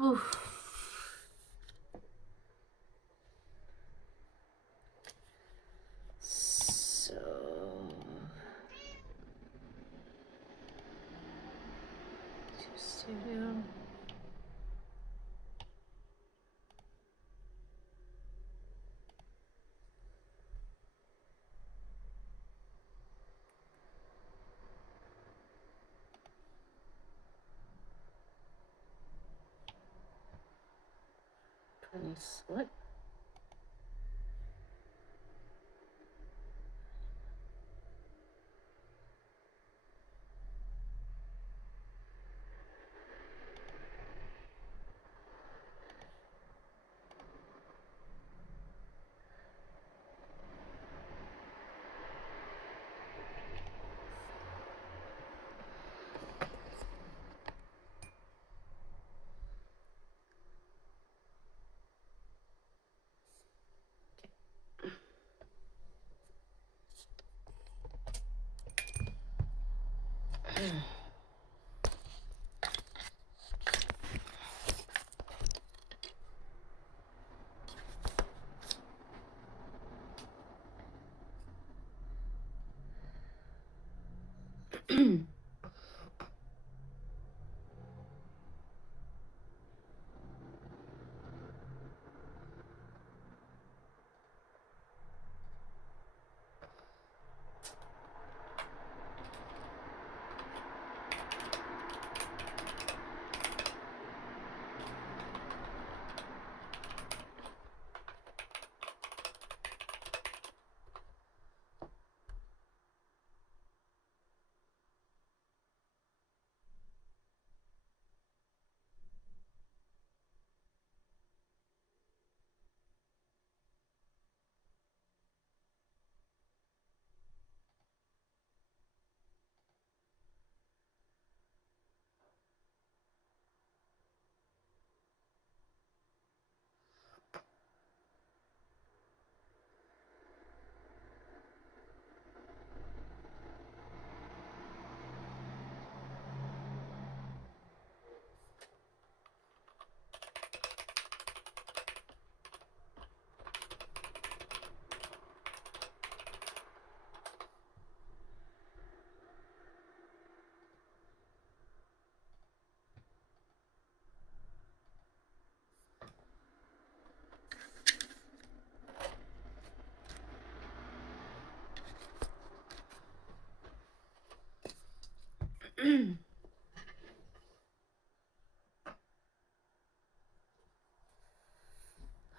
Oof. So studio. What?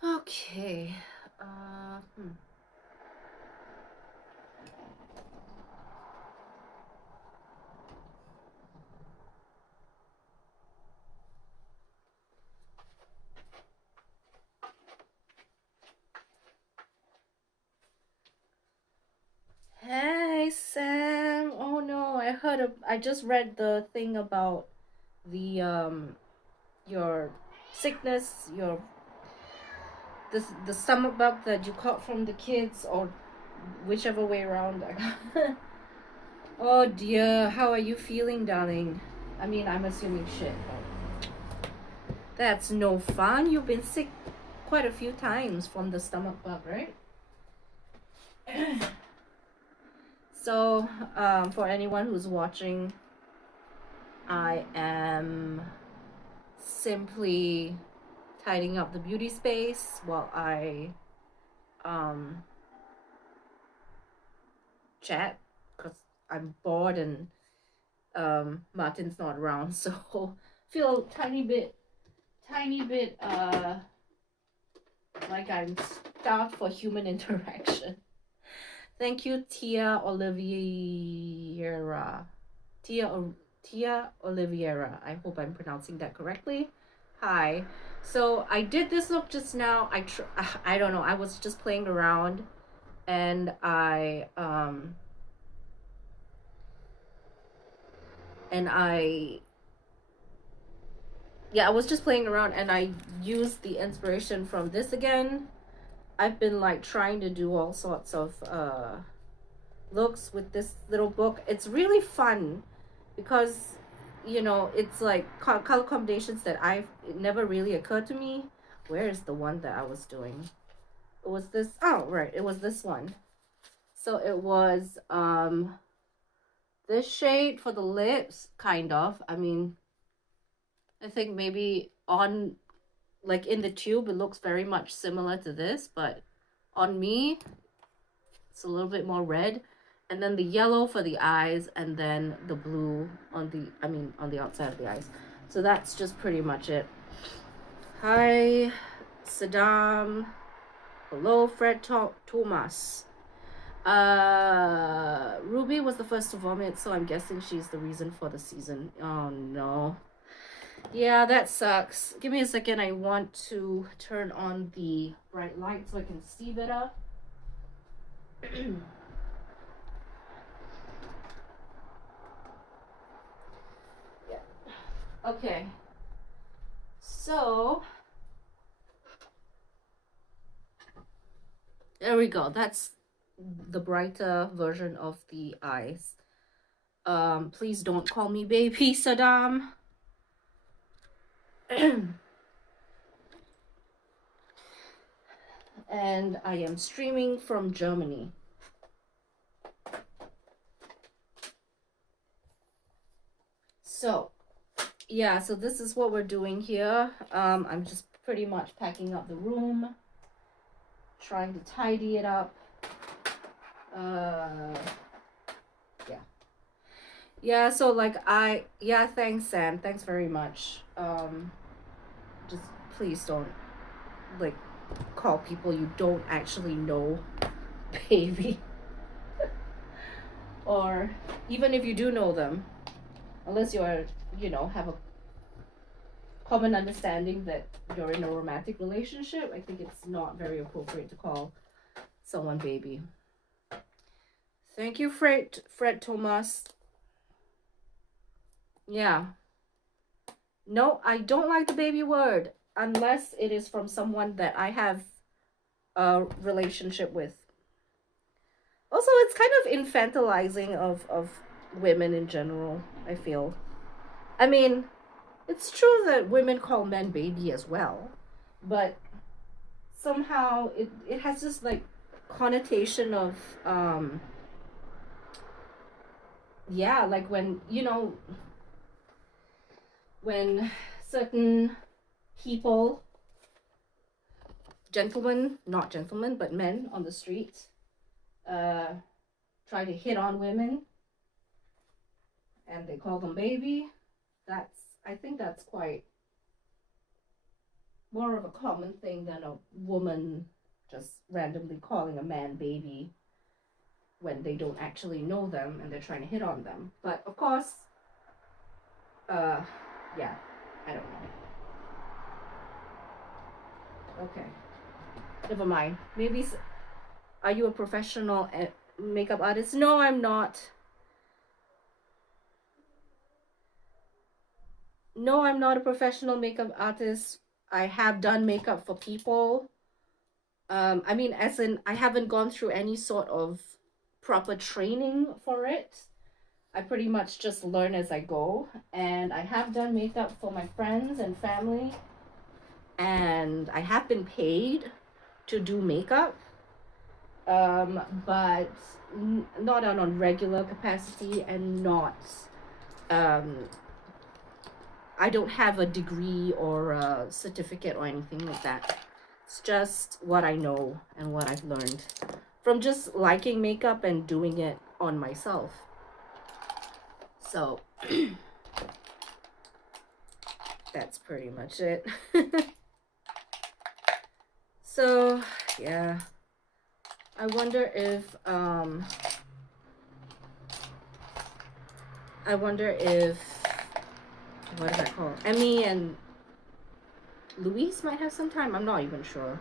Okay. Uh, hmm. Hey Sam. Oh no, I just read the thing about the your sickness, your the stomach bug that you caught from the kids, or whichever way around. Oh dear, how are you feeling, darling? I mean, I'm assuming shit, but that's no fun. You've been sick quite a few times from the stomach bug, right? So, for anyone who's watching, I am simply tidying up the beauty space while I um, chat because I'm bored and Martin's not around, so feel tiny bit like I'm starved for human interaction. Thank you, Tia Oliveira. Tia Oliveira. I hope I'm pronouncing that correctly. Hi. So I did this look just now. I don't know. I was just playing around, and I yeah, I was just playing around, and I used the inspiration from this again. I've been like trying to do all sorts of looks with this little book. It's really fun because you know, it's like color combinations that it never really occurred to me. Where is the one that I was doing? It was this. Oh, right. It was this one. So it was this shade for the lips, kind of. I mean, I think maybe on, like in the tube, it looks very much similar to this, but on me, it's a little bit more red. And then the yellow for the eyes, and then the blue on on the outside of the eyes. So that's just pretty much it. Hi, Saddam. Hello, Fred Thomas. Ruby was the first to vomit, so I'm guessing she's the reason for the season. Oh no. Yeah, that sucks. Give me a second. I want to turn on the bright light so I can see better. Yeah. Okay. So there we go. That's the brighter version of the eyes. Please don't call me baby, Saddam. And I am streaming from Germany. So yeah, so this is what we're doing here. I'm just pretty much packing up the room, trying to tidy it up. Yeah, so like thanks Sam, thanks very much. Just please don't like call people you don't actually know baby. Or even if you do know them, unless you're, you know, have a common understanding that you're in a romantic relationship, I think it's not very appropriate to call someone baby. Thank you, Fred Thomas. Yeah. No, I don't like the baby word unless it is from someone that I have a relationship with. Also, it's kind of infantilizing of women in general, I feel. I mean, it's true that women call men baby as well, but somehow it has this like connotation of yeah, like when, you know, when certain people, gentlemen, not gentlemen, but men on the street, try to hit on women and they call them baby, I think that's quite more of a common thing than a woman just randomly calling a man baby when they don't actually know them and they're trying to hit on them. But of course, yeah, I don't know. Okay, never mind. Maybe, are you a professional makeup artist? No, I'm not. No, I'm not a professional makeup artist. I have done makeup for people. I mean, as in, I haven't gone through any sort of proper training for it. I pretty much just learn as I go. And I have done makeup for my friends and family. And I have been paid to do makeup. But not on a regular capacity, and not, I don't have a degree or a certificate or anything like that. It's just what I know and what I've learned from just liking makeup and doing it on myself. So that's pretty much it. So yeah, I wonder if what is that called? Emmy and Louise might have some time. I'm not even sure,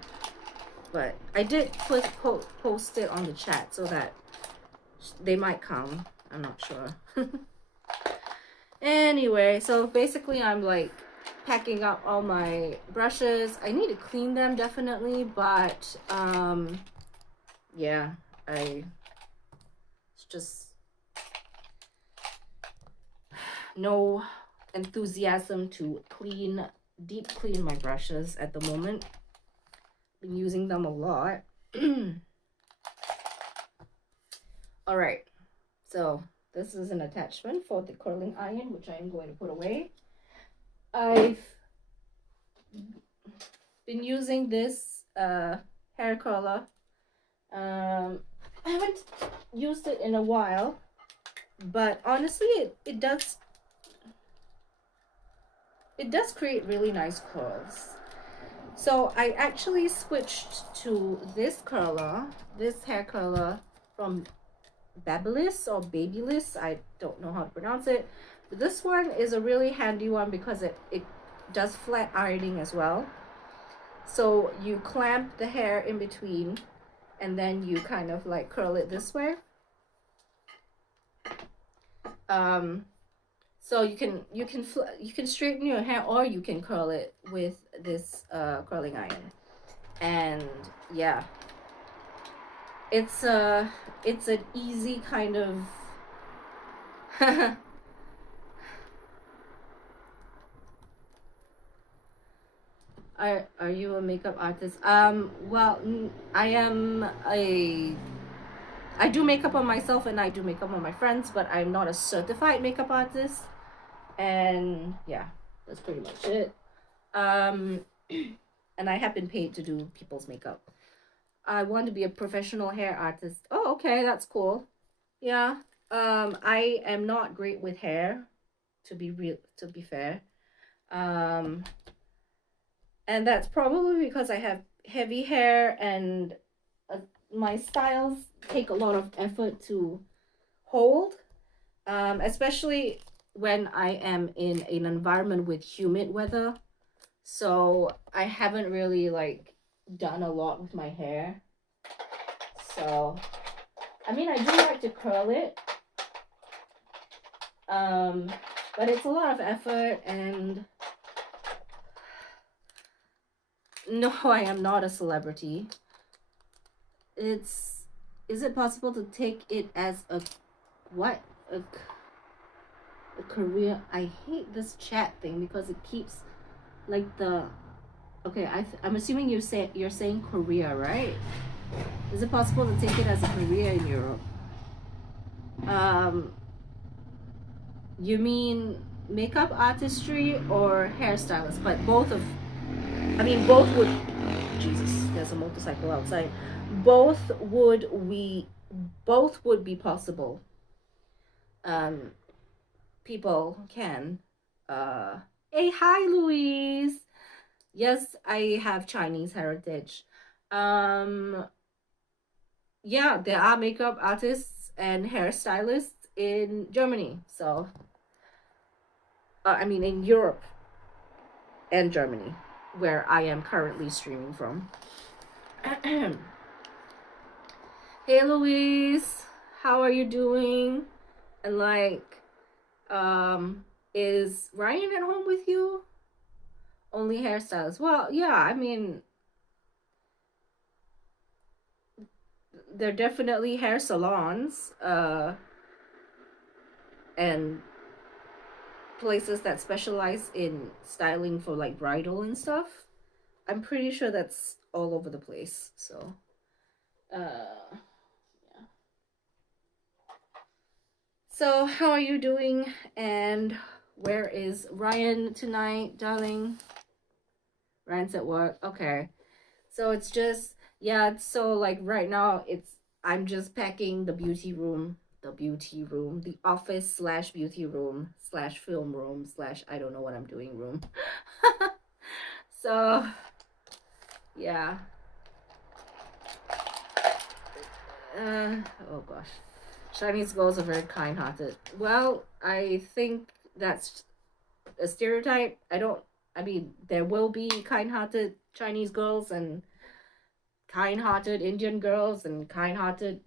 but I did post it on the chat so that they might come. I'm not sure. Anyway, so basically I'm like packing up all my brushes. I need to clean them definitely, but yeah, it's just no enthusiasm to deep clean my brushes at the moment. Been using them a lot. All right, so this is an attachment for the curling iron, which I am going to put away. I've been using this hair curler. I haven't used it in a while, but honestly, it does create really nice curls. So I actually switched to this hair curler from Babyliss. I don't know how to pronounce it. But this one is a really handy one because it does flat ironing as well. So you clamp the hair in between and then you kind of like curl it this way. So you can straighten your hair or you can curl it with this curling iron. And yeah, it's an easy kind of Are you a makeup artist? Well, I do makeup on myself and I do makeup on my friends, but I'm not a certified makeup artist. And yeah, that's pretty much it. And I have been paid to do people's makeup. I want to be a professional hair artist. Oh, okay, that's cool. Yeah. I am not great with hair, to be fair. And that's probably because I have heavy hair and my styles take a lot of effort to hold, especially when I am in an environment with humid weather. So I haven't really like done a lot with my hair. So I mean, I do like to curl it, but it's a lot of effort. And no, I am not a celebrity. Is it possible to take it as a career? I hate this chat thing because it keeps like the okay. I'm assuming you're saying Korea, right? Is it possible to take it as a career in Europe? You mean makeup artistry or hairstylist? But both would. Jesus, there's a motorcycle outside. Both would be possible. People can. Hey, hi, Louise. Yes, I have Chinese heritage. Yeah, there are makeup artists and hairstylists in Germany. So, in Europe and Germany, where I am currently streaming from. Hey, Louise, how are you doing? And like, is Ryan at home with you? Only hairstylists. Well, yeah, I mean, there are definitely hair salons, and places that specialize in styling for like bridal and stuff. I'm pretty sure that's all over the place. So, yeah. So, how are you doing? And where is Ryan tonight, darling? Ryan's at work. Okay. So it's just, yeah, so like right now I'm just packing the the office slash beauty room slash film room slash I don't know what I'm doing room. So yeah. Oh gosh. Chinese girls are very kind-hearted. Well, I think that's a stereotype. There will be kind-hearted Chinese girls and kind-hearted Indian girls and kind-hearted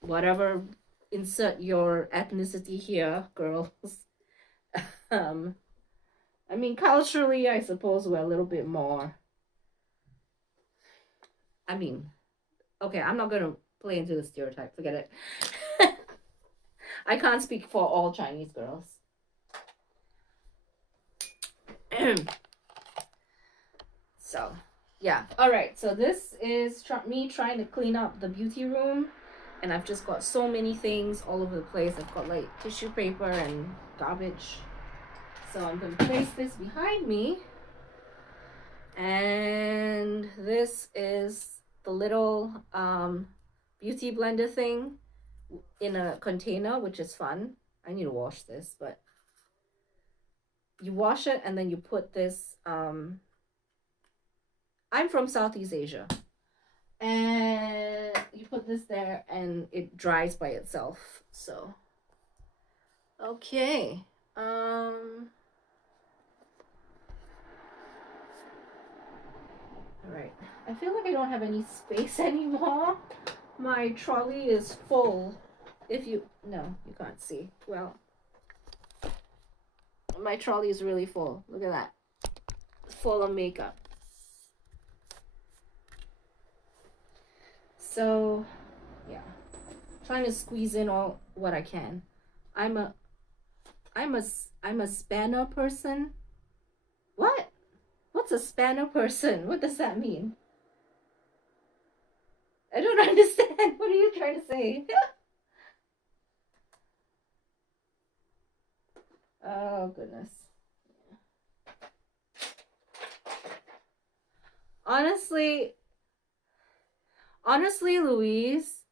whatever, insert your ethnicity here, girls. Culturally, I suppose we're a little bit more. Okay, I'm not gonna play into the stereotype. Forget it. I can't speak for all Chinese girls. So, yeah. All right. So this is me trying to clean up the beauty room, and I've just got so many things all over the place. I've got like tissue paper and garbage. So I'm gonna place this behind me, and this is the little beauty blender thing in a container, which is fun. I need to wash this, but you wash it and then you put this. I'm from Southeast Asia, and you put this there and it dries by itself. So okay. All right. I feel like I don't have any space anymore. My trolley is full. If you no, you can't see. Well, my trolley is really full. Look at that. Full of makeup. So, yeah. Trying to squeeze in all what I can. I'm a spanner person. What? What's a spanner person? What does that mean? I don't understand. What are you trying to say? Oh goodness. Honestly, Louise,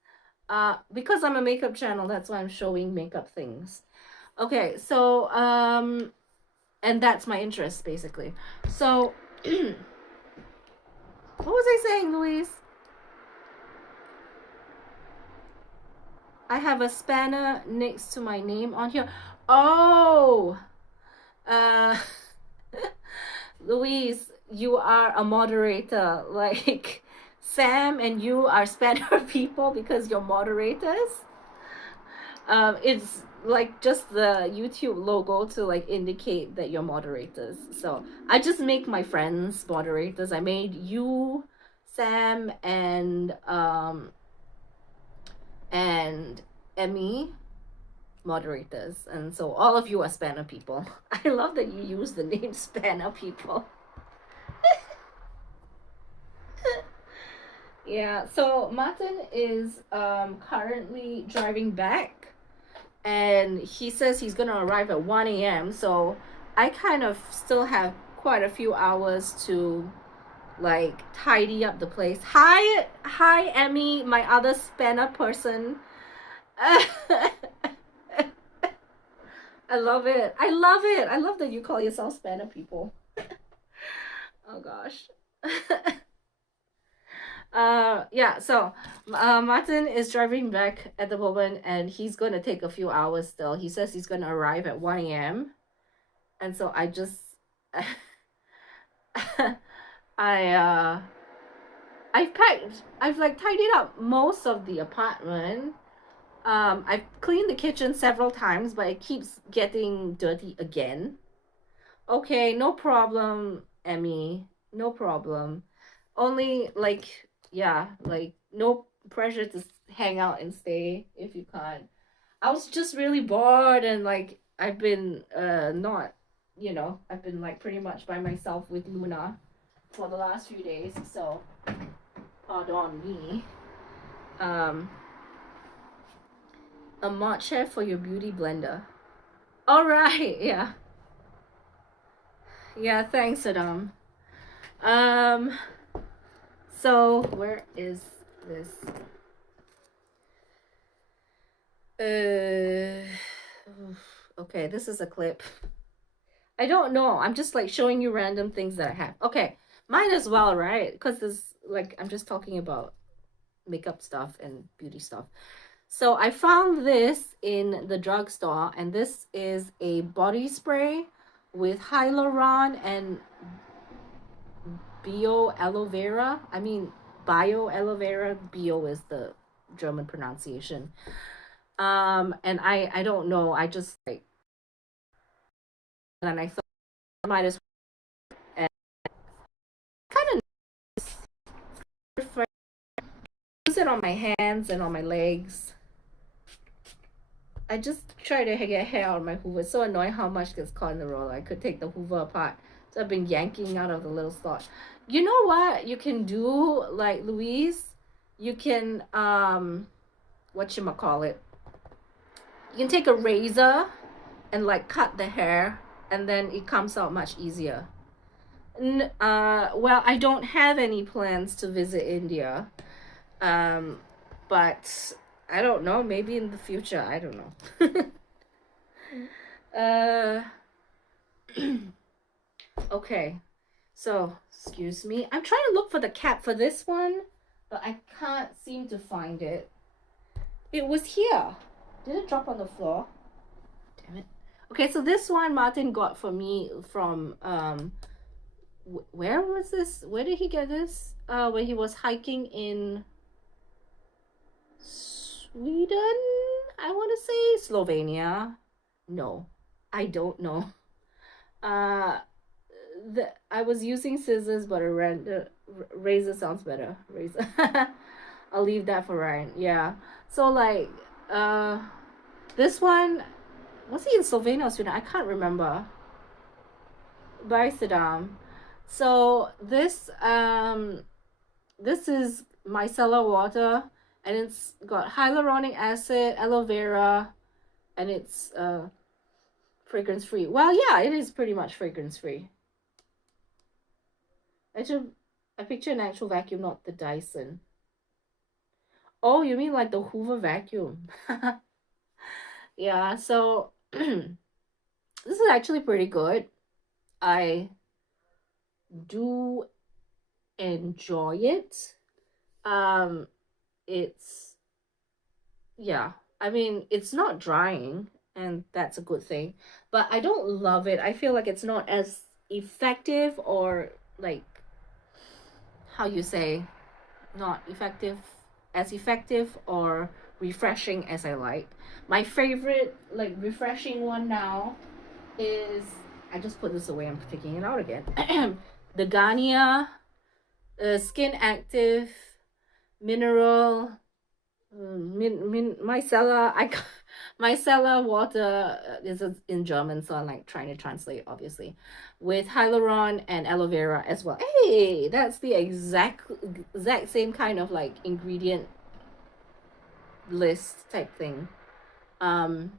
because I'm a makeup channel, that's why I'm showing makeup things. Okay, so and that's my interest basically. So what was I saying, Louise? I have a spanner next to my name on here. Oh, uh, Louise, you are a moderator. Like Sam and you are spanner people because you're moderators. It's like just the YouTube logo to like indicate that you're moderators. So I just make my friends moderators. I made you, Sam, and Emmy moderators, and so all of you are spanner people. I love that you use the name spanner people. Yeah, so Martin is currently driving back, and he says he's gonna arrive at 1 a.m. So I kind of still have quite a few hours to like tidy up the place. Hi, Emmy, my other spanner person. I love it. I love it. I love that you call yourself spanner people. Oh gosh. Yeah, so Martin is driving back at the moment, and he's going to take a few hours still. He says he's going to arrive at 1 a.m. And so I just I I've like tidied up most of the apartment. I've cleaned the kitchen several times, but it keeps getting dirty again. Okay, no problem, Emmy. No problem. Only like, yeah, like no pressure to hang out and stay if you can't. I was just really bored, and like I've been not, I've been like pretty much by myself with Luna for the last few days, so pardon me. A mod chef for your beauty blender. All right, yeah. Yeah, thanks, Adam. So where is this? Okay, this is a clip. I don't know. I'm just like showing you random things that I have. Okay, might as well, right? Because this, like, I'm just talking about makeup stuff and beauty stuff. So I found this in the drugstore, and this is a body spray with hyaluron and bio aloe vera. I mean, bio aloe vera. Bio is the German pronunciation. And I don't know. I just like, and I thought I might as well. And kind of use it on my hands and on my legs. I just try to get hair out of my Hoover. It's so annoying how much gets caught in the roller. I could take the Hoover apart. So I've been yanking out of the little slot. You know what you can do, like Louise? You can whatchamacallit? You can take a razor and like cut the hair, and then it comes out much easier. Well, I don't have any plans to visit India. Um, but I don't know, maybe in the future, I don't know. uh okay. So, excuse me. I'm trying to look for the cap for this one, but I can't seem to find it. It was here. Did it drop on the floor? Damn it. Okay, so this one Martin got for me from where was this? Where did he get this? When he was hiking in Sweden, I want to say Slovenia. No, I don't know. Uh, I was using scissors, but a razor sounds better. Razor. I'll leave that for Ryan. Yeah. So like, this one was he in Slovenia or Sweden? I can't remember. By Saddam. So this is micellar water, and it's got hyaluronic acid, aloe vera, and it's fragrance free. Well, yeah, it is pretty much fragrance free. Actually, I picture an actual vacuum, not the Dyson. Oh, you mean like the Hoover vacuum? Yeah, so this is actually pretty good. I do enjoy it. Um, it's yeah. I mean, it's not drying, and that's a good thing. But I don't love it. I feel like it's not as effective, or like how you say, not effective, as effective or refreshing as I like. My favorite like refreshing one now is, I just put this away. I'm taking it out again. The Garnier Skin Active Mineral micellar. Micellar water is in German, so I'm like trying to translate, obviously, with hyaluron and aloe vera as well. Hey, that's the exact same kind of like ingredient list type thing. Um,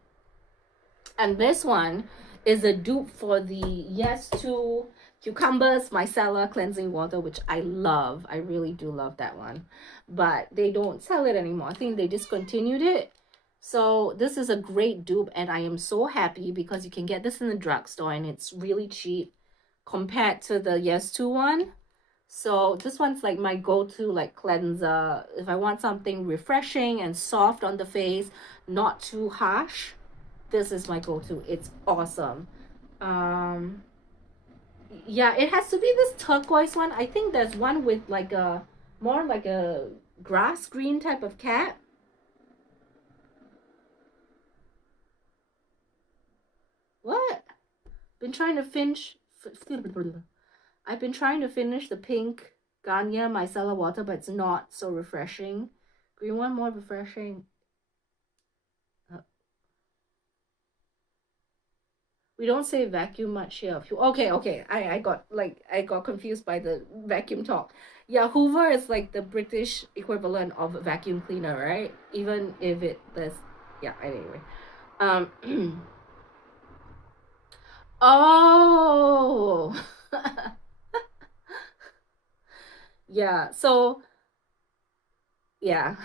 and this one is a dupe for the Yes to Cucumbers Micellar Cleansing Water, which I love. I really do love that one. But they don't sell it anymore. I think they discontinued it. So this is a great dupe, and I am so happy because you can get this in the drugstore and it's really cheap compared to the Yes to one. So this one's like my go-to like cleanser. If I want something refreshing and soft on the face, not too harsh, this is my go-to. It's awesome. Yeah, it has to be this turquoise one. I think there's one with like a more like a grass green type of cap. What? Been trying to finish. I've been trying to finish the pink Garnier micellar water, but it's not so refreshing. Green one more refreshing. We don't say vacuum much here. Okay. I got confused by the vacuum talk. Yeah, Hoover is like the British equivalent of a vacuum cleaner, right? Even if there's yeah, anyway. Oh. Yeah, so yeah.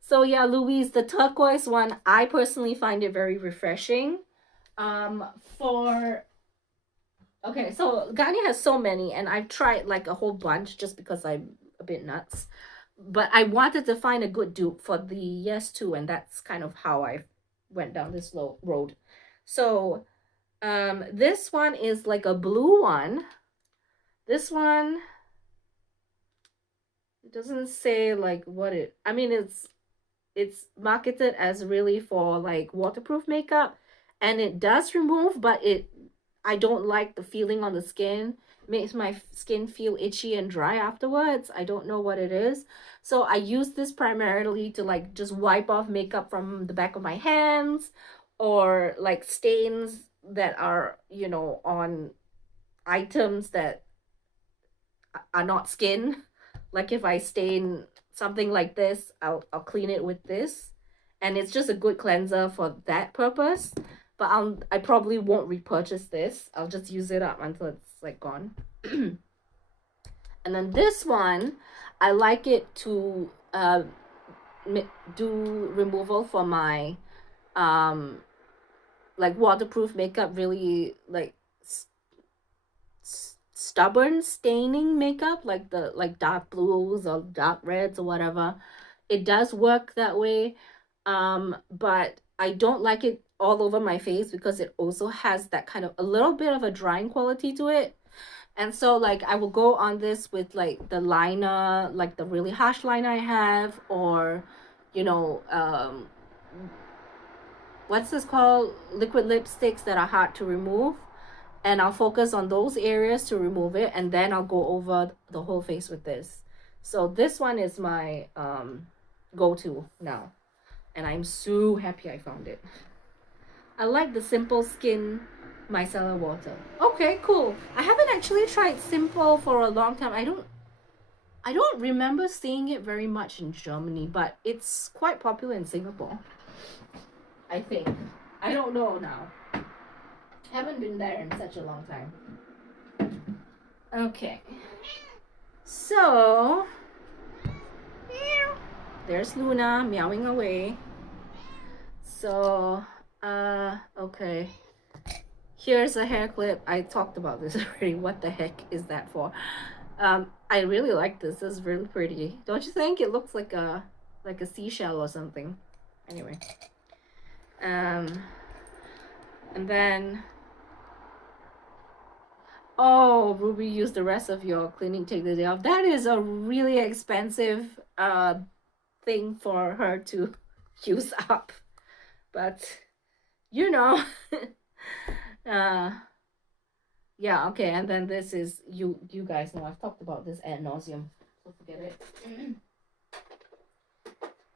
So yeah, Louise, the turquoise one, I personally find it very refreshing. Um, for Okay, so Garnier has so many, and I've tried like a whole bunch just because I'm a bit nuts. But I wanted to find a good dupe for the Yes to, and that's kind of how I went down this road. So, this one is like a blue one. This one, it doesn't say like what it. I mean, it's marketed as really for like waterproof makeup, and it does remove, but I don't like the feeling on the skin. makes my skin feel itchy and dry afterwards. I don't know what it is. So I use this primarily to like just wipe off makeup from the back of my hands, or like stains that are, you know, on items that are not skin. Like if I stain something like this, I'll clean it with this. And it's just a good cleanser for that purpose. But I probably won't repurchase this. I'll just use it up until it's like gone. And then this one, I like it to do removal for my like waterproof makeup, really like stubborn staining makeup, like the like dark blues or dark reds or whatever. It does work that way. But I don't like it all over my face because it also has that kind of a little bit of a drying quality to it. And so like I will go on this with like the liner, like the really harsh liner I have, or you know, what's this called, liquid lipsticks that are hard to remove, and I'll focus on those areas to remove it, and then I'll go over the whole face with this. So this one is my go-to now, and I'm so happy I found it. I like the Simple Skin micellar water. Okay, cool. I haven't actually tried Simple for a long time. I don't remember seeing it very much in Germany, but it's quite popular in Singapore, I think. I don't know now. Haven't been there in such a long time. Okay. So there's Luna meowing away. So okay. Here's a hair clip. I talked about this already. What the heck is that for? I really like this. It's really pretty. Don't you think? It looks like a seashell or something. Anyway. And then, oh, Ruby, use the rest of your cleaning, take the day off. That is a really expensive thing for her to use up. But you know. Yeah, okay, and then this is you guys know I've talked about this ad nauseum, so forget it.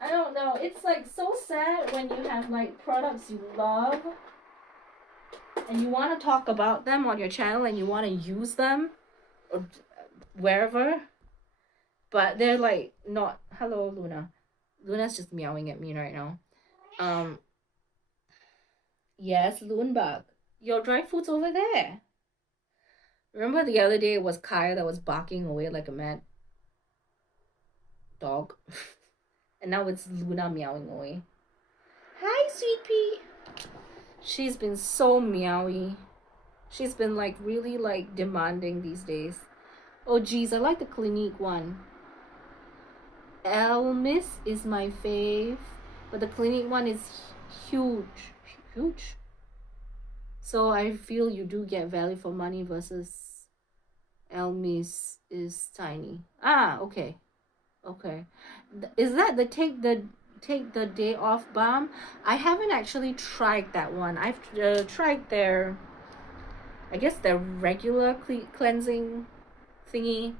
I don't know, it's like so sad when you have like products you love and you want to talk about them on your channel and you want to use them or wherever, but they're like not. Hello, Luna's just meowing at me right now. Yes, Loonbug, your dry food's over there. Remember the other day it was Kaya that was barking away like a mad dog? And now it's Luna meowing away. Hi, sweet pea. She's been so meowy. She's been like really like demanding these days. Oh geez, I like the Clinique one. Elmis is my fave, but the Clinique one is huge. Huge. So I feel you do get value for money versus Elmis is tiny. Ah, okay. Okay. Is that the take the day off balm? I haven't actually tried that one. I've tried their, I guess their regular cleansing thingy.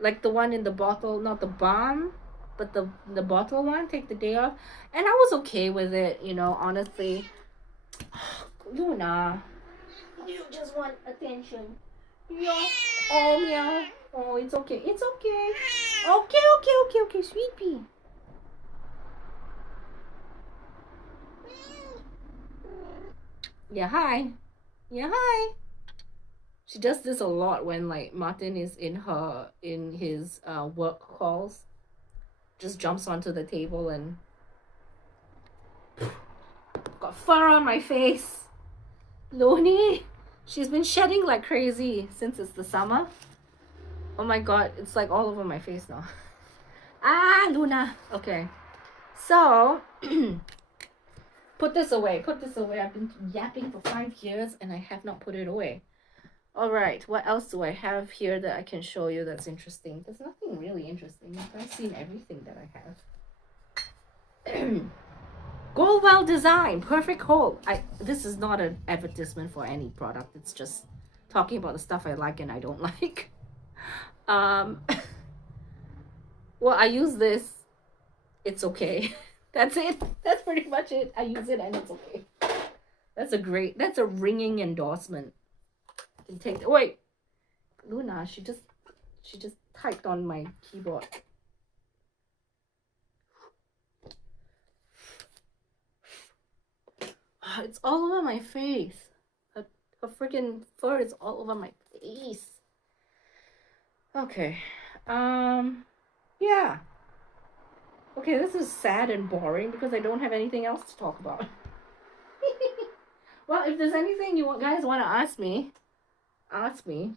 Like the one in the bottle, not the balm, but the bottle one, take the day off. And I was okay with it, you know, honestly. Luna, you just want attention. Yeah. Oh, meow. Oh, it's okay. It's okay. Okay, sweet pea. Yeah, hi. Yeah, hi. She does this a lot when like Martin is in his work calls. Just jumps onto the table and got fur on my face. Loni, she's been shedding like crazy since it's the summer. Oh my god, it's like all over my face now. Ah, Luna. Okay. So, put this away. I've been yapping for 5 years and I have not put it away. Alright, what else do I have here that I can show you that's interesting? There's nothing really interesting. I've seen everything that I have. Goldwell Design, perfect hold. This is not an advertisement for any product. It's just talking about the stuff I like and I don't like. Um, well, I use this. It's okay. That's it. That's pretty much it. I use it and it's okay. That's a ringing endorsement. You can take, wait, Luna, she just typed on my keyboard. It's all over my face. Her freaking fur is all over my face. Okay. Yeah. Okay, this is sad and boring because I don't have anything else to talk about. Well, if there's anything you guys want to ask me,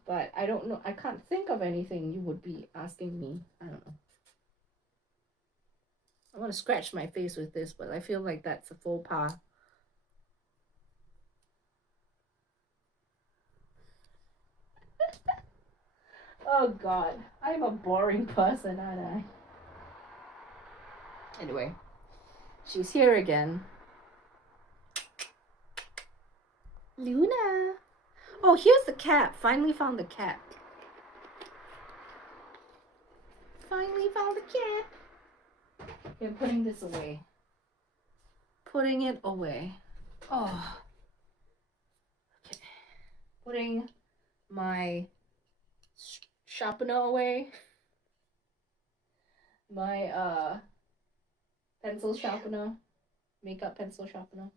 but I don't know. I can't think of anything you would be asking me. I don't know. I want to scratch my face with this, but I feel like that's a faux pas. Oh God, I'm a boring person, aren't I? Anyway, she's here again. Luna. Oh, here's the cat. Finally found the cat. Finally found the cat. Okay, I'm putting this away. Putting it away. Oh. Okay. Putting my sharpener away. My pencil sharpener. Makeup pencil sharpener.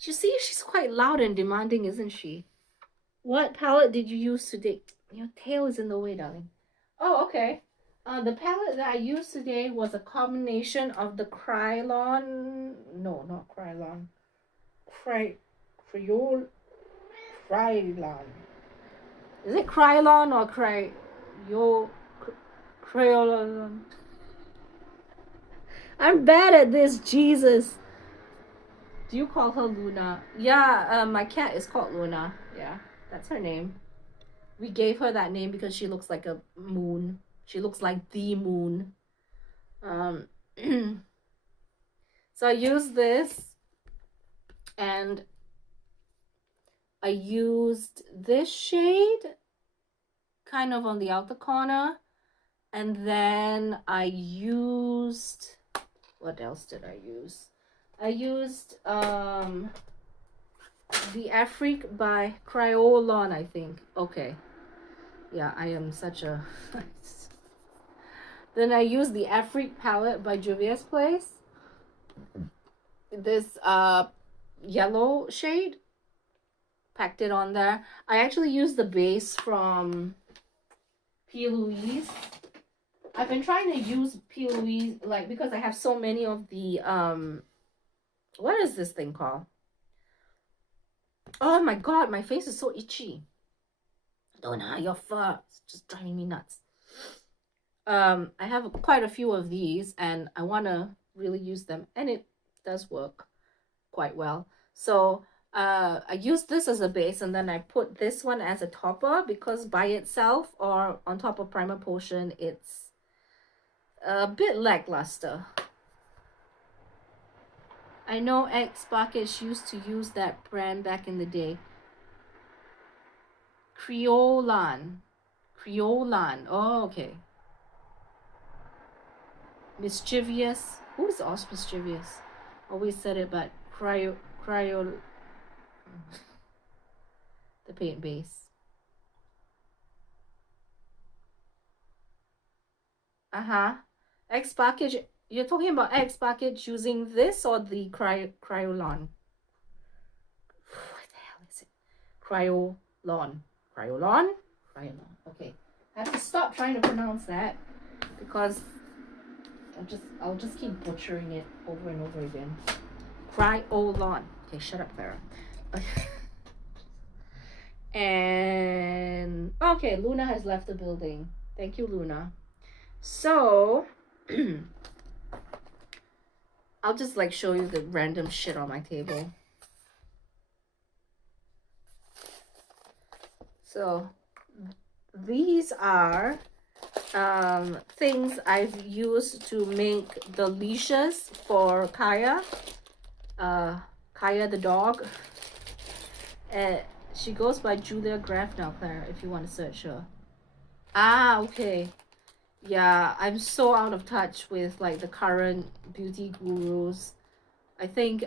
You see, she's quite loud and demanding, isn't she? What palette did you use today? Your tail is in the way, darling. Oh, okay. The palette that I used today was a combination of the Krylon... No, not Krylon. Krylon. Is it Krylon or Krylon? I'm bad at this, Jesus. Do you call her Luna? Yeah, my cat is called Luna. Yeah, that's her name. We gave her that name because she looks like a moon. She looks like the moon. So I used this, and I used this shade kind of on the outer corner, and then I used, what else did I use? I used the Afrique by Cryolon, I think. Okay. Yeah, I am such a... Then I used the Afrique palette by Juvia's Place. This yellow shade. Packed it on there. I actually used the base from P. Louise. I've been trying to use P. Louise, like, because I have so many of the... what is this thing called? Oh my God, my face is so itchy. Donna, your fur is just driving me nuts. I have quite a few of these and I want to really use them, and it does work quite well. So I use this as a base, and then I put this one as a topper because by itself or on top of Primer Potion, it's a bit lackluster. I know Xperia used to use that brand back in the day. Cryolon. Oh, okay. Mischievous. Who's also mischievous? Always said it, but cryo. The paint base. Xperia. You're talking about Xperia using this or the Cryolon? What the hell is it? Cryolon. Okay. I have to stop trying to pronounce that because I'll just keep butchering it over and over again. Cryolon. Okay, shut up, Clara. And okay, Luna has left the building. Thank you, Luna. So I'll just like show you the random shit on my table. So these are things I've used to make the leashes for Kaya. Kaya the dog. She goes by Julia Graff now, Claire, if you want to search her. Ah, okay. Yeah, I'm so out of touch with like the current beauty gurus. I think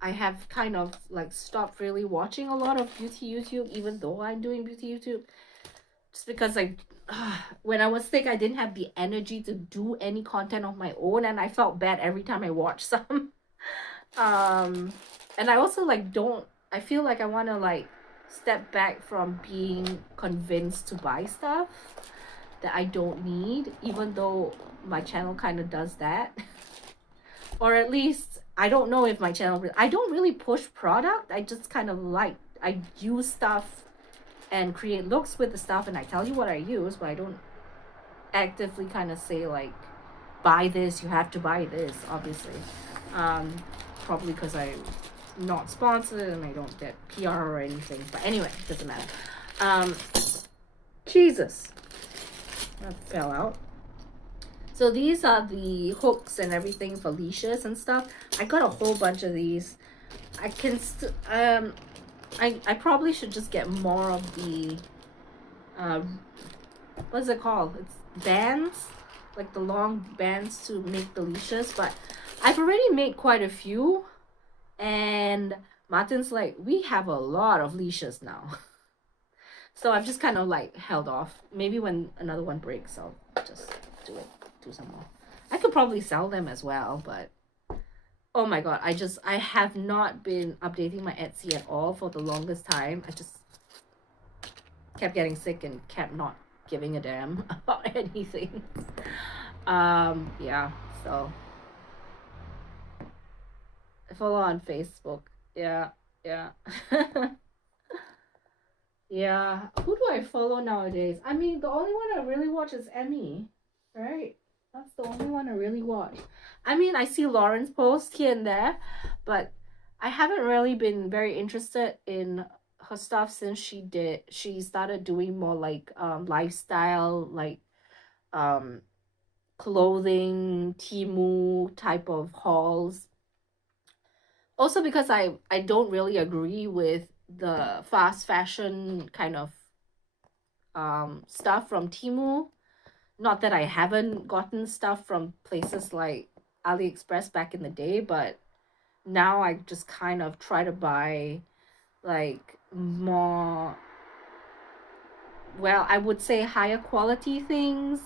I have kind of like stopped really watching a lot of beauty YouTube, even though I'm doing beauty YouTube. Just because like when I was sick, I didn't have the energy to do any content of my own, and I felt bad every time I watched some. um, and I also like don't. I feel like I want to like step back from being convinced to buy stuff that I don't need, even though my channel kind of does that. Or at least I don't know if my channel. I don't really push product. I just kind of like I use stuff and create looks with the stuff, and I tell you what I use, but I don't actively kind of say like buy this, you have to buy this, obviously. Probably because I'm not sponsored and I don't get PR or anything, but anyway, it doesn't matter. Jesus, that fell out. So these are the hooks and everything for leashes and stuff. I got a whole bunch of these. I can I probably should just get more of the what's it called? It's bands, like the long bands to make the leashes. But I've already made quite a few, and Martin's like, we have a lot of leashes now. So I've just kind of like held off. Maybe when another one breaks, I'll just do some more. I could probably sell them as well, but oh my god, I have not been updating my Etsy at all for the longest time. I just kept getting sick and kept not giving a damn about anything. Yeah, so I follow on Facebook. Yeah. Yeah. Who do I follow nowadays? I mean, the only one I really watch is Emmy, right? That's the only one I really watch. I mean, I see Lauren's post here and there, but I haven't really been very interested in her stuff since she started doing more like lifestyle, like um clothing, Temu type of hauls. Also because I don't really agree with the fast fashion kind of stuff from Temu. Not that I haven't gotten stuff from places like AliExpress back in the day, but now I just kind of try to buy like more, well, I would say higher quality things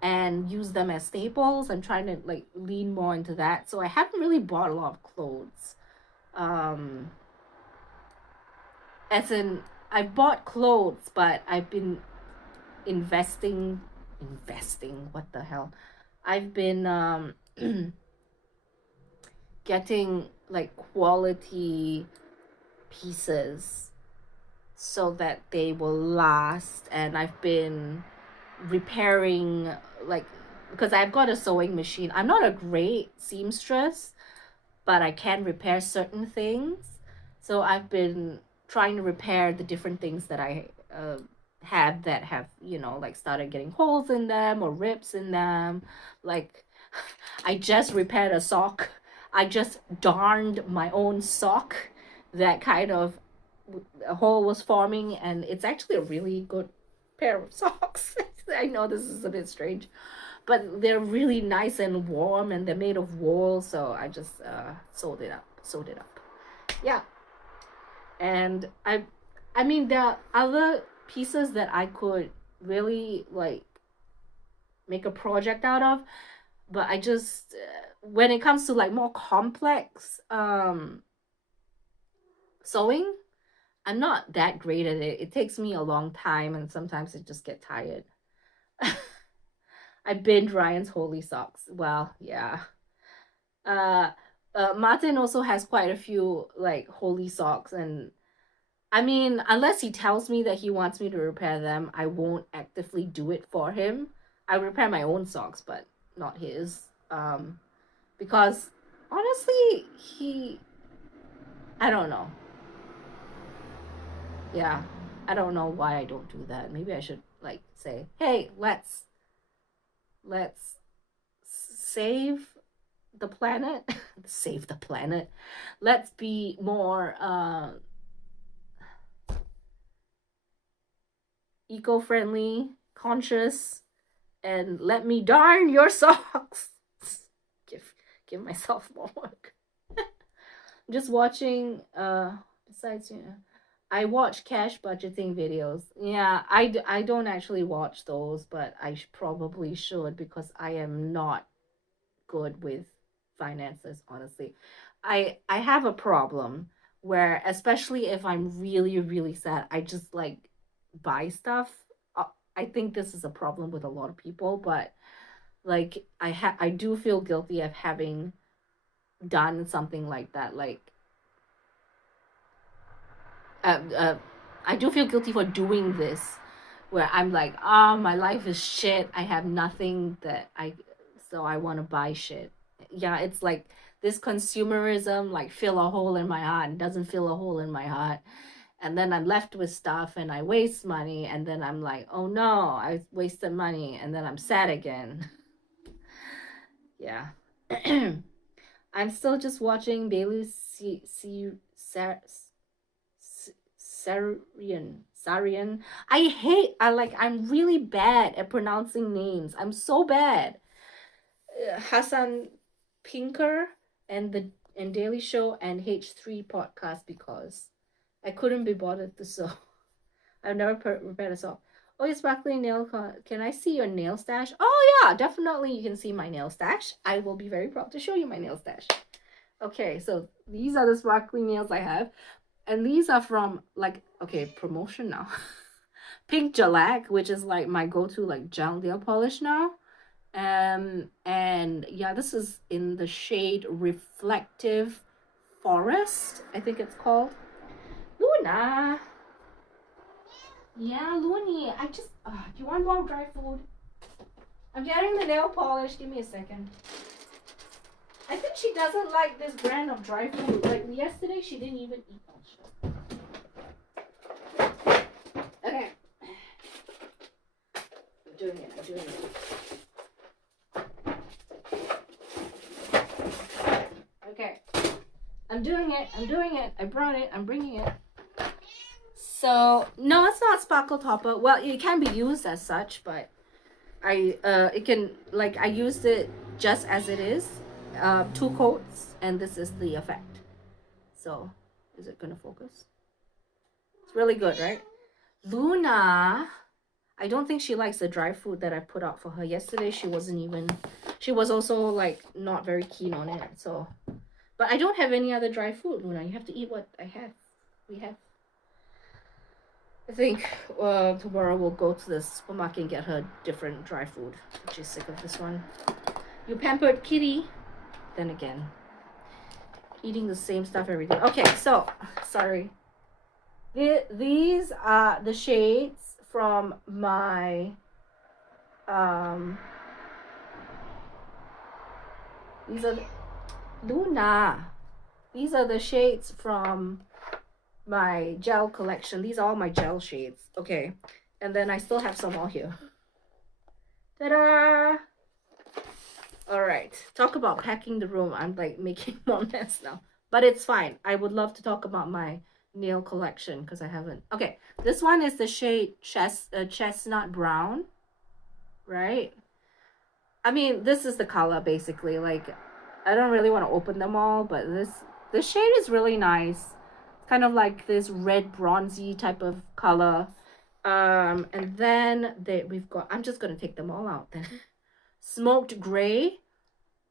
and use them as staples. I'm trying to like lean more into that. So I haven't really bought a lot of clothes. As in I bought clothes, but I've been investing, what the hell? I've been getting like quality pieces so that they will last, and I've been repairing, like, because I've got a sewing machine. I'm not a great seamstress, but I can repair certain things. So I've been trying to repair the different things that I have that have, like started getting holes in them or rips in them. Like, I just repaired a sock. I just darned my own sock that kind of a hole was forming, and it's actually a really good pair of socks. I know this is a bit strange, but they're really nice and warm, and they're made of wool, so I just sewed it up. Yeah. And I mean, there are other pieces that I could really like make a project out of, but I just when it comes to like more complex sewing, I'm not that great at it. It takes me a long time, and sometimes I just get tired. I binned Ryan's Holy Socks. Well, yeah. Uh, Martin also has quite a few like holy socks, and I mean, unless he tells me that he wants me to repair them, I won't actively do it for him. I repair my own socks, but not his. Because honestly, I don't know. Yeah, I don't know why I don't do that. Maybe I should like say, hey, let's save the planet. Save the planet. Let's be more eco-friendly, conscious, and let me darn your socks. Give myself more work. Just watching, besides, I watch cash budgeting videos. Yeah, I don't actually watch those, but I probably should because I am not good with finances, honestly. I have a problem where, especially if I'm really really sad, I just like buy stuff. I think this is a problem with a lot of people, but like I do feel guilty of having done something like that. Like uh, uh I do feel guilty for doing this, where I'm like, my life is shit. I have nothing that so I want to buy shit. Yeah, it's like this consumerism, like fill a hole in my heart, doesn't fill a hole in my heart. And then I'm left with stuff and I waste money. And then I'm like, oh no, I wasted money. And then I'm sad again. Yeah. I'm still just watching Bailey Sarian. I'm really bad at pronouncing names. I'm so bad. Hassan Pinker and Daily Show and H3 podcast because I couldn't be bothered to sew. I've never prepared a sew. Oh, it's sparkling nail. Can I see your nail stash? Oh yeah, definitely you can see my nail stash. I will be very proud to show you my nail stash. Okay, so these are the sparkling nails I have. And these are from like, okay, promotion now. Pink Gelac, which is like my go-to like gel nail polish now. And yeah, this is in the shade Reflective Forest, I think it's called. Luna. Yeah, Looney. Do you want more dry food? I'm getting the nail polish. Give me a second. I think she doesn't like this brand of dry food. Like yesterday, she didn't even eat much. Okay. I'm doing it. Okay. I'm doing it. I brought it. I'm bringing it. So, no, it's not sparkle topper. Well, it can be used as such, but it can, like, I used it just as it is. 2 coats, and this is the effect. So, is it gonna focus? It's really good, right? Luna, I don't think she likes the dry food that I put out for her yesterday. She was also like not very keen on it. So, but I don't have any other dry food, Luna. You have to eat what I have. I think tomorrow we'll go to the supermarket and get her different dry food. She's sick of this one. You pampered kitty. Then again, eating the same stuff every day. Okay, so sorry. These are the shades from my these are Luna. These are the shades from my gel collection. These are all my gel shades. Okay, and then I still have some more here. Ta-da! All right, talk about packing the room. I'm like making more mess now, but it's fine. I would love to talk about my nail collection because I haven't. Okay, this one is the shade chestnut brown, right? I mean, this is the color basically. Like, I don't really want to open them all, but this shade is really nice. It's kind of like this red bronzy type of color. And then we've got. I'm just gonna take them all out then. Smoked gray.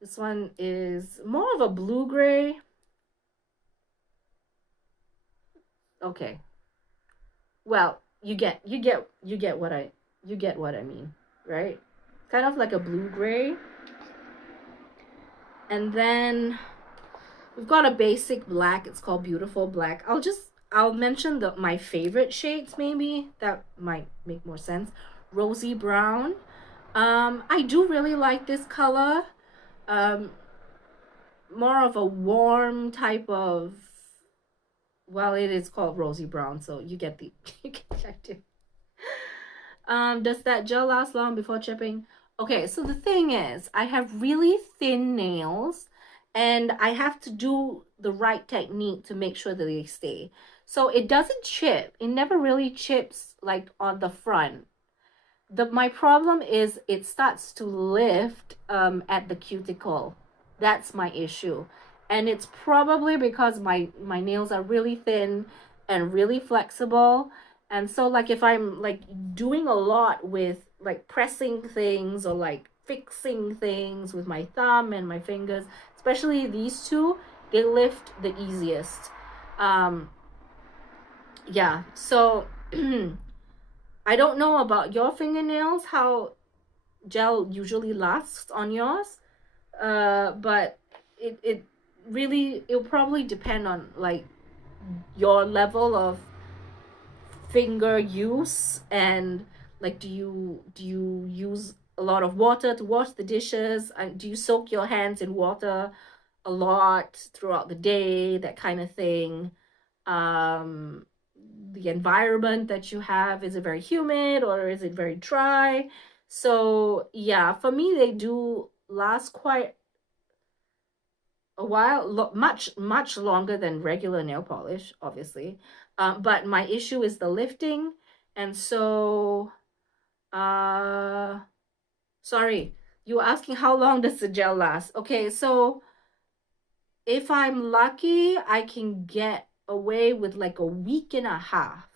This one is more of a blue gray. Okay. Well, you get what I mean, right? Kind of like a blue gray. And then we've got a basic black. It's called Beautiful Black. I'll mention my favorite shades maybe. That might make more sense. Rosy brown. I do really like this color. More of a warm type of, well, it is called rosy brown, so you get the idea. Does that gel last long before chipping? Okay, so the thing is, I have really thin nails, and I have to do the right technique to make sure that they stay. So it doesn't chip. It never really chips like on the front. My problem is it starts to lift at the cuticle. That's my issue. And it's probably because my nails are really thin and really flexible. And so like if I'm like doing a lot with like pressing things or like fixing things with my thumb and my fingers, especially these two, they lift the easiest. Um yeah, so I don't know about your fingernails, how gel usually lasts on yours, but it really, it'll probably depend on like your level of finger use, and like do you use a lot of water to wash the dishes, and do you soak your hands in water a lot throughout the day, that kind of thing. um the environment that you have, is it very humid or is it very dry? So yeah, for me they do last quite a while, much longer than regular nail polish, obviously. But my issue is the lifting. And so uh sorry, you were asking how long does the gel last. Okay, so if I'm lucky, I can get away with like a week and a half.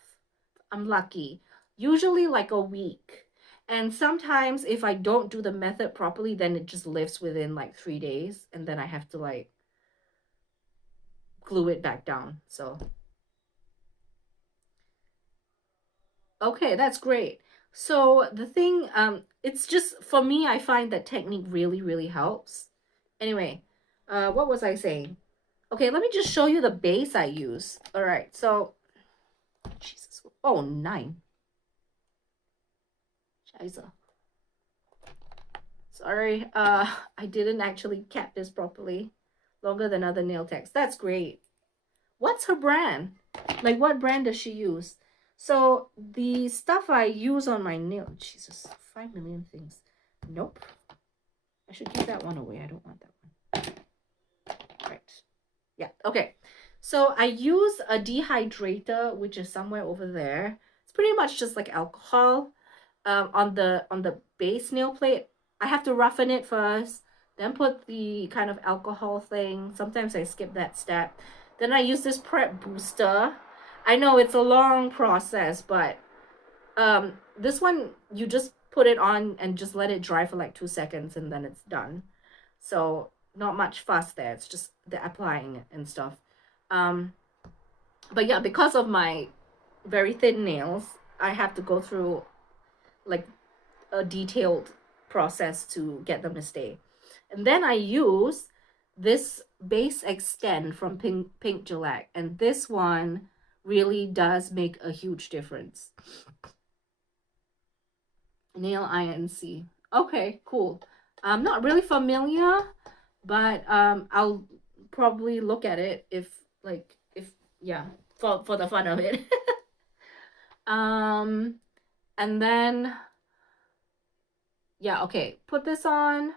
I'm lucky. Usually like a week. And sometimes if I don't do the method properly, then it just lifts within like 3 days, and then I have to like glue it back down. So okay, that's great. So the thing, it's just for me, I find that technique really, really helps. Anyway, what was I saying? Okay, let me just show you the base I use. All right, so Jesus, oh, 9. Scheiße. Sorry, I didn't actually cap this properly. Longer than other nail techs. That's great. What's her brand? Like, what brand does she use? So the stuff I use on my nail, Jesus, 5 million things. Nope. I should give that one away. I don't want that one. Right. Yeah. Okay. So I use a dehydrator, which is somewhere over there. It's pretty much just like alcohol. On the base nail plate, I have to roughen it first, then put the kind of alcohol thing. Sometimes I skip that step. Then I use this prep booster. I know it's a long process, but this one you just put it on and just let it dry for like 2 seconds, and then it's done. So not much fuss there. It's just the applying it and stuff. But yeah, because of my very thin nails, I have to go through like a detailed process to get them to stay. And then I use this base extend from Pink Gillette, and this one really does make a huge difference. Nail INC. Okay, cool. I'm not really familiar, but I'll probably look at it if yeah, for the fun of it. And then yeah, okay, put this on.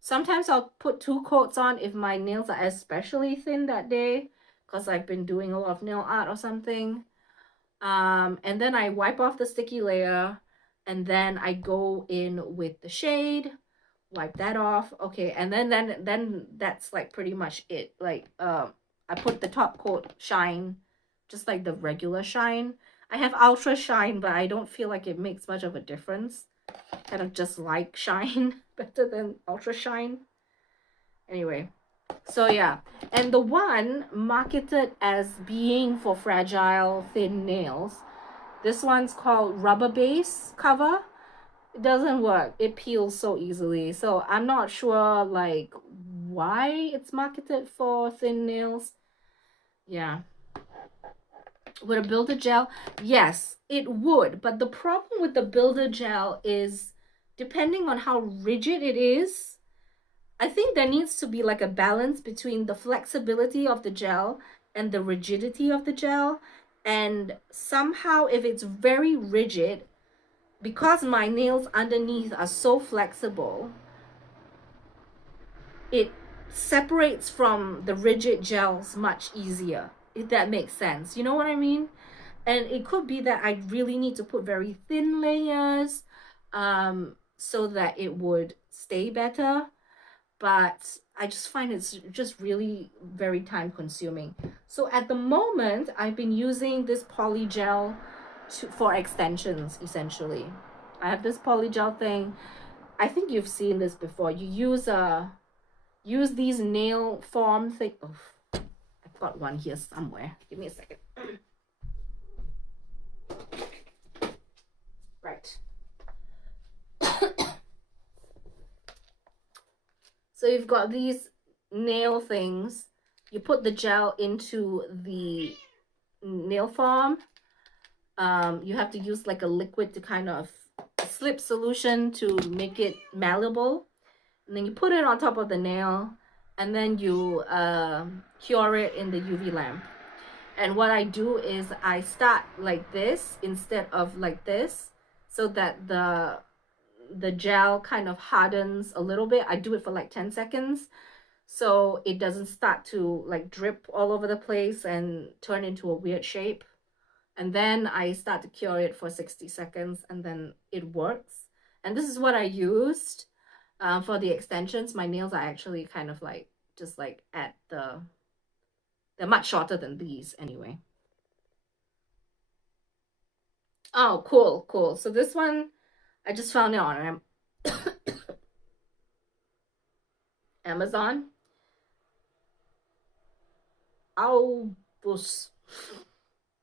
Sometimes I'll put 2 coats on if my nails are especially thin that day, because I've been doing a lot of nail art or something. And then I wipe off the sticky layer, and then I go in with the shade, wipe that off. Okay, and then that's like pretty much it. Like I put the top coat shine, just like the regular shine. I have ultra shine, but I don't feel like it makes much of a difference. Kind of just like shine better than ultra shine. Anyway, so yeah, and the one marketed as being for fragile thin nails, this one's called rubber base cover. It doesn't work. It peels so easily. So I'm not sure like why it's marketed for thin nails. Yeah. Would a builder gel? Yes, it would. But the problem with the builder gel is, depending on how rigid it is, I think there needs to be like a balance between the flexibility of the gel and the rigidity of the gel. And somehow, if it's very rigid, because my nails underneath are so flexible, it separates from the rigid gels much easier, if that makes sense. You know what I mean? And it could be that I really need to put very thin layers so that it would stay better. But I just find it's just really very time consuming. So at the moment, I've been using this poly gel for extensions essentially. I have this poly gel thing. I think you've seen this before. You use these nail form thing. Oh, I've got one here somewhere. Give me a second. Right. So you've got these nail things. You put the gel into the nail form. You have to use like a liquid to kind of slip solution to make it malleable. And then you put it on top of the nail, and then you cure it in the UV lamp. And what I do is I start like this instead of like this, so that the gel kind of hardens a little bit. I do it for like 10 seconds so it doesn't start to like drip all over the place and turn into a weird shape. And then I start to cure it for 60 seconds and then it works. And this is what I used for the extensions. My nails are actually kind of like just like at they're much shorter than these anyway. Oh, cool. So this one I just found it on Amazon. Albus.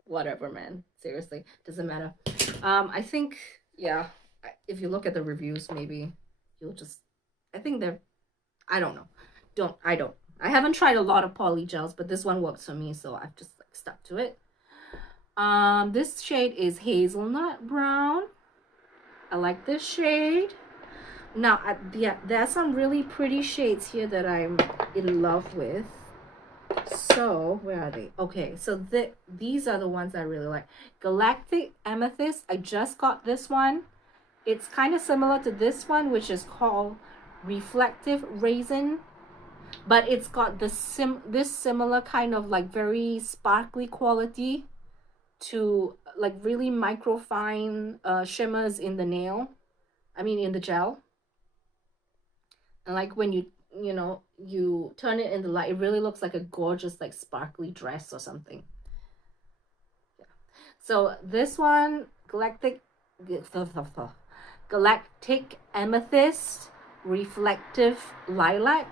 Whatever, man. Seriously, doesn't matter. I think, yeah, if you look at the reviews, maybe you'll just, I think they're, I don't know. I haven't tried a lot of poly gels, but this one works for me, so I've just like stuck to it. This shade is hazelnut brown. I like this shade. Now, yeah, there are some really pretty shades here that I'm in love with. So, where are they? Okay, so these are the ones I really like. Galactic Amethyst, I just got this one. It's kind of similar to this one, which is called Reflective Raisin. But it's got this similar kind of like very sparkly quality to like really microfine shimmers in the nail. I mean, in the gel. And like when you turn it in the light, it really looks like a gorgeous like sparkly dress or something. Yeah. So this one, Galactic Amethyst, Reflective Lilac,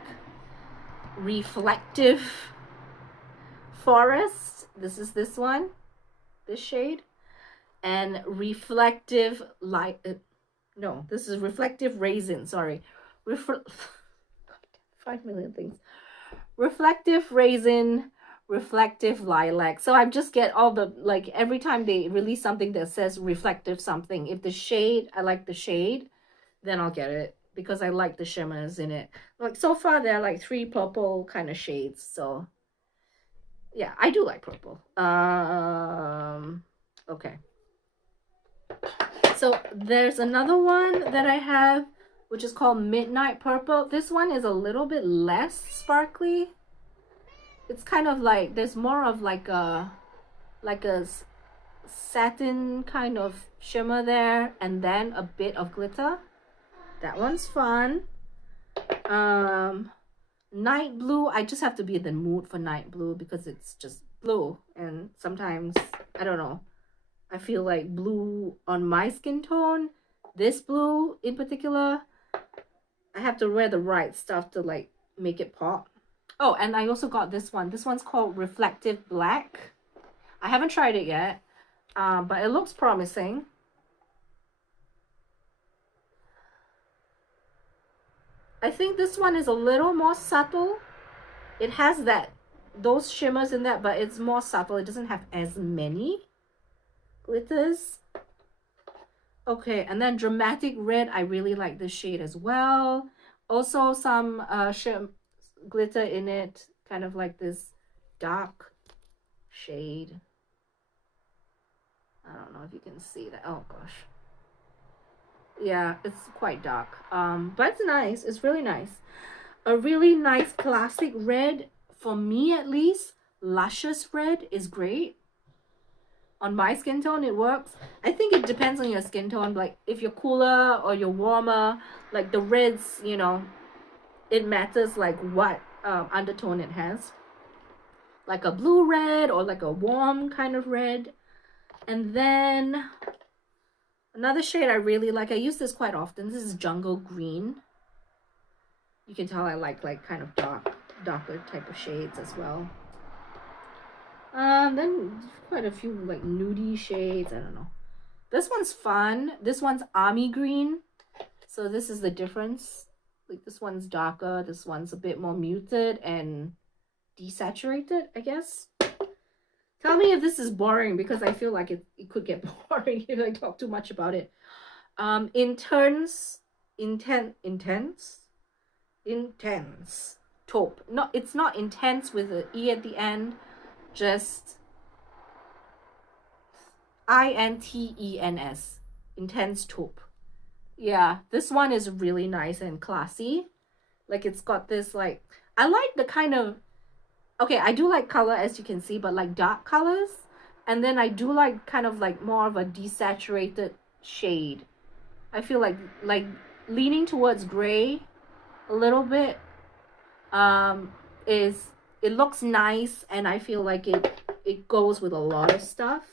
Reflective Forest. This is this one, this shade, and Reflective Light. No, this is Reflective Raisin. Sorry. 5 million things. Reflective Raisin, Reflective Lilac. So I just get all the, like, every time they release something that says reflective something, if the shade, I like the shade, then I'll get it because I like the shimmers in it. Like, so far there are like 3 purple kind of shades. So yeah, I do like purple. Okay. So there's another one that I have, which is called Midnight Purple. This one is a little bit less sparkly. It's kind of like, there's more of like a satin kind of shimmer there, and then a bit of glitter. That one's fun. Night Blue, I just have to be in the mood for Night Blue because it's just blue, and sometimes, I don't know, I feel like blue on my skin tone, this blue in particular, I have to wear the right stuff to like make it pop. Oh, and I also got this one. This one's called Reflective Black. I haven't tried it yet, but it looks promising. I think this one is a little more subtle. It has those shimmers in that, but it's more subtle. It doesn't have as many glitters. Okay, and then Dramatic Red, I really like this shade as well. Also some glitter in it, kind of like this dark shade. I don't know if you can see that. Oh gosh. Yeah, it's quite dark. But it's nice. It's really nice. A really nice classic red, for me at least, luscious red is great. On my skin tone, it works. I think it depends on your skin tone. Like if you're cooler or you're warmer, like the reds, you know, it matters like what undertone it has. Like a blue red or like a warm kind of red. And then another shade I really like, I use this quite often. This is Jungle Green. You can tell I like kind of darker type of shades as well. Then quite a few like nudie shades. I don't know. This one's fun. This one's army green. So this is the difference. Like this one's darker. This one's a bit more muted and desaturated, I guess. Tell me if this is boring, because I feel like it could get boring if I talk too much about it. Intense taupe. No, it's not intense with an E at the end, just INTENS. Intense taupe. Yeah, this one is really nice and classy. Like it's got this like, I like the kind of, okay, I do like color, as you can see, but like dark colors. And then I do like kind of like more of a desaturated shade. I feel like leaning towards gray a little bit. It looks nice, and I feel like it goes with a lot of stuff.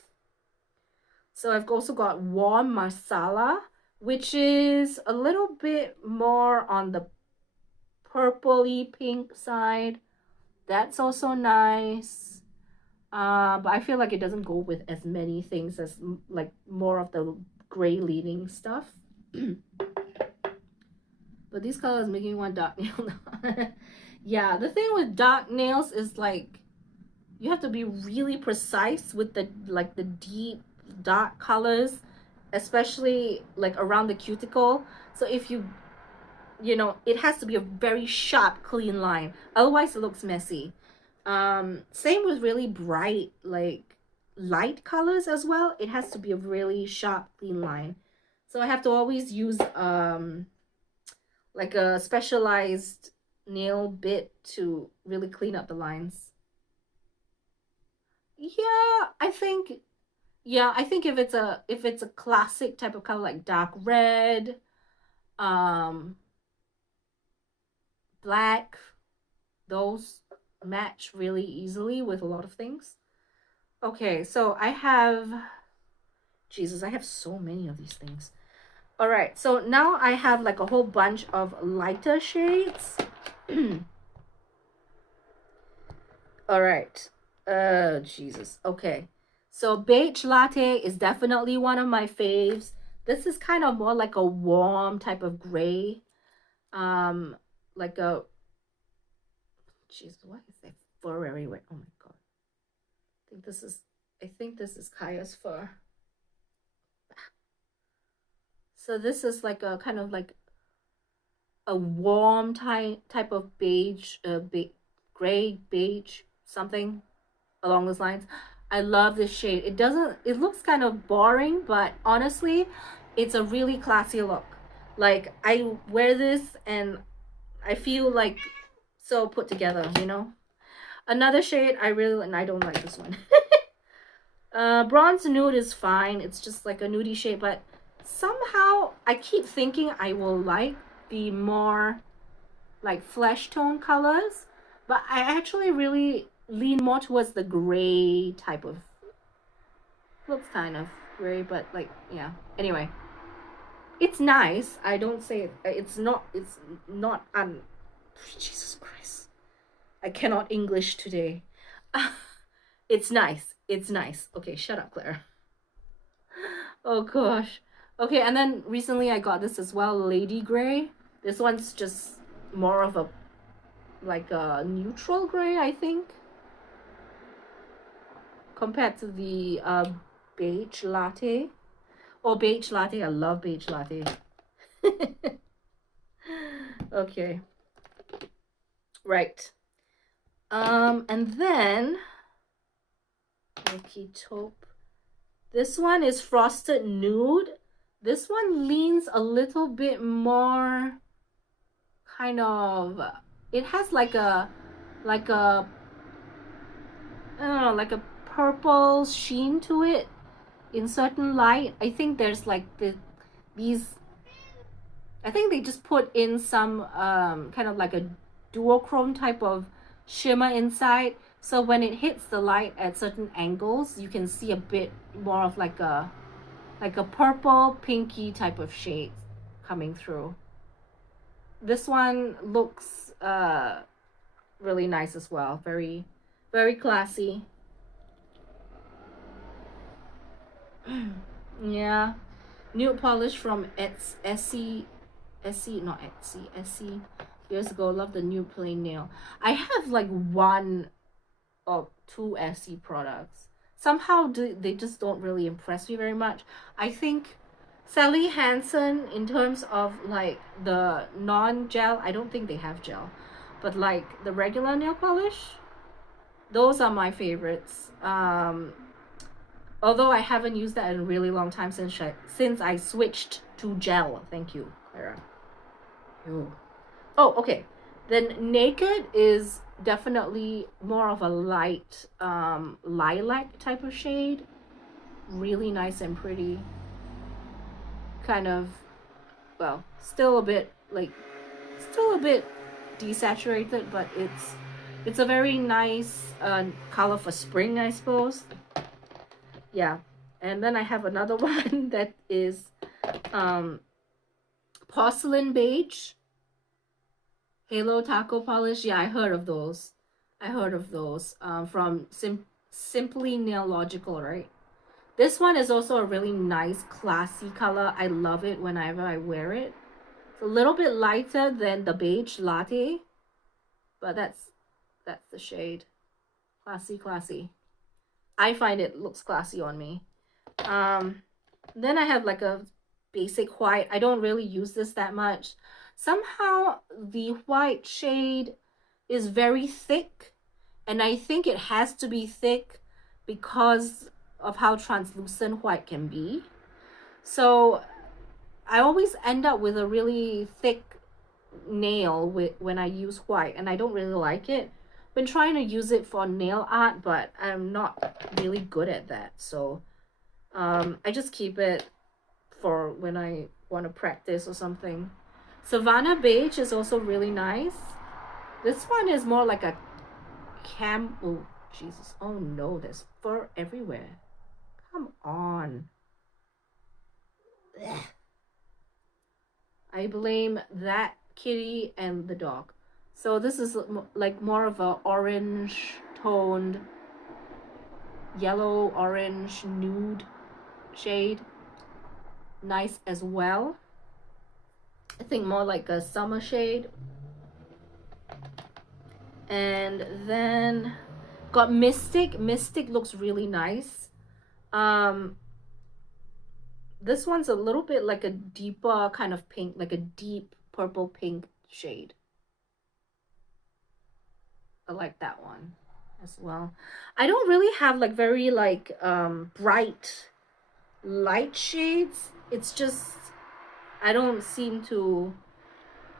So I've also got Warm Masala, which is a little bit more on the purpley pink side. That's also nice. But I feel like it doesn't go with as many things as like more of the gray leaning stuff. But these colors make me want dark nail now. Yeah, the thing with dark nails is like you have to be really precise with the deep dark colors, especially like around the cuticle. So if you know, it has to be a very sharp, clean line, otherwise it looks messy. Same with really bright, like light colors as well. It has to be a really sharp, clean line. So I have to always use like a specialized nail bit to really clean up the lines. Yeah, I think if it's a classic type of color like dark red, black, those match really easily with a lot of things. Okay, so I have, Jesus, I have so many of these things. All right, so now I have like a whole bunch of lighter shades. All right. Jesus. Okay. So beige latte is definitely one of my faves. This is kind of more like a warm type of gray. Like a, jeez, what is that fur everywhere? Oh my God. I think this is Kaya's fur. So this is like a kind of like a warm type of beige, gray, beige, something along those lines. I love this shade. It looks kind of boring, but honestly, it's a really classy look. Like I wear this and I feel like so put together, you know? Another shade I don't like this one. Bronze nude is fine. It's just like a nudie shade, but somehow I keep thinking I will like the more like flesh tone colors, but I actually really lean more towards the gray type of, looks kind of gray, but like, yeah, anyway, it's nice. I don't say it's not Jesus Christ, I cannot English today. It's nice. Okay, shut up, Claire. Oh gosh. Okay, and then recently I got this as well, Lady Gray. This one's just more of a like a neutral gray, I think, compared to the beige latte. Oh, beige latte, I love beige latte. Okay, right. And then Milky Taupe. This one is Frosted Nude. This one leans a little bit more kind of it has like a like a I don't know, like a purple sheen to it in certain light. I think there's like these I think they just put in some kind of like a duochrome type of shimmer inside. So when it hits the light at certain angles, you can see a bit more of like a purple pinky type of shade coming through. This one looks really nice as well. Very, very classy. Yeah. Nude polish from Etsy, not Etsy. Years ago, love the new plain nail. I have like one or two Etsy products. Somehow they just don't really impress me very much. I think Sally Hansen, in terms of like the non-gel, I don't think they have gel, but like the regular nail polish, those are my favorites. Although I haven't used that in a really long time since I switched to gel. Thank you, Clara. Ew. Oh, okay. Then Naked is definitely more of a light lilac type of shade. Really nice and pretty. Kind of, well, still a bit desaturated, but it's a very nice color for spring, I suppose. Yeah. And then I have another one that is porcelain beige halo taco polish. Yeah, I heard of those. From Simply Nail Logical, right? This one is also a really nice classy color. I love it whenever I wear it. It's a little bit lighter than the beige latte, but that's the shade. Classy. I find it looks classy on me. Then I have like a basic white. I don't really use this that much. Somehow the white shade is very thick, and I think it has to be thick because of how translucent white can be. So I always end up with a really thick nail when I use white, and I don't really like it. Been trying to use it for nail art, but I'm not really good at that. So I just keep it for when I want to practice or something. Savannah Beige is also really nice. This one is more like a oh Jesus, oh no, there's fur everywhere. Come on. Ugh. I blame that kitty and the dog. So this is like more of a orange toned, yellow orange nude shade. Nice as well. I think more like a summer shade. And then got Mystic. Mystic looks really nice. This one's a little bit like a deeper kind of pink, like a deep purple pink shade. I like that one as well. I don't really have like very like bright light shades. It's just I don't seem to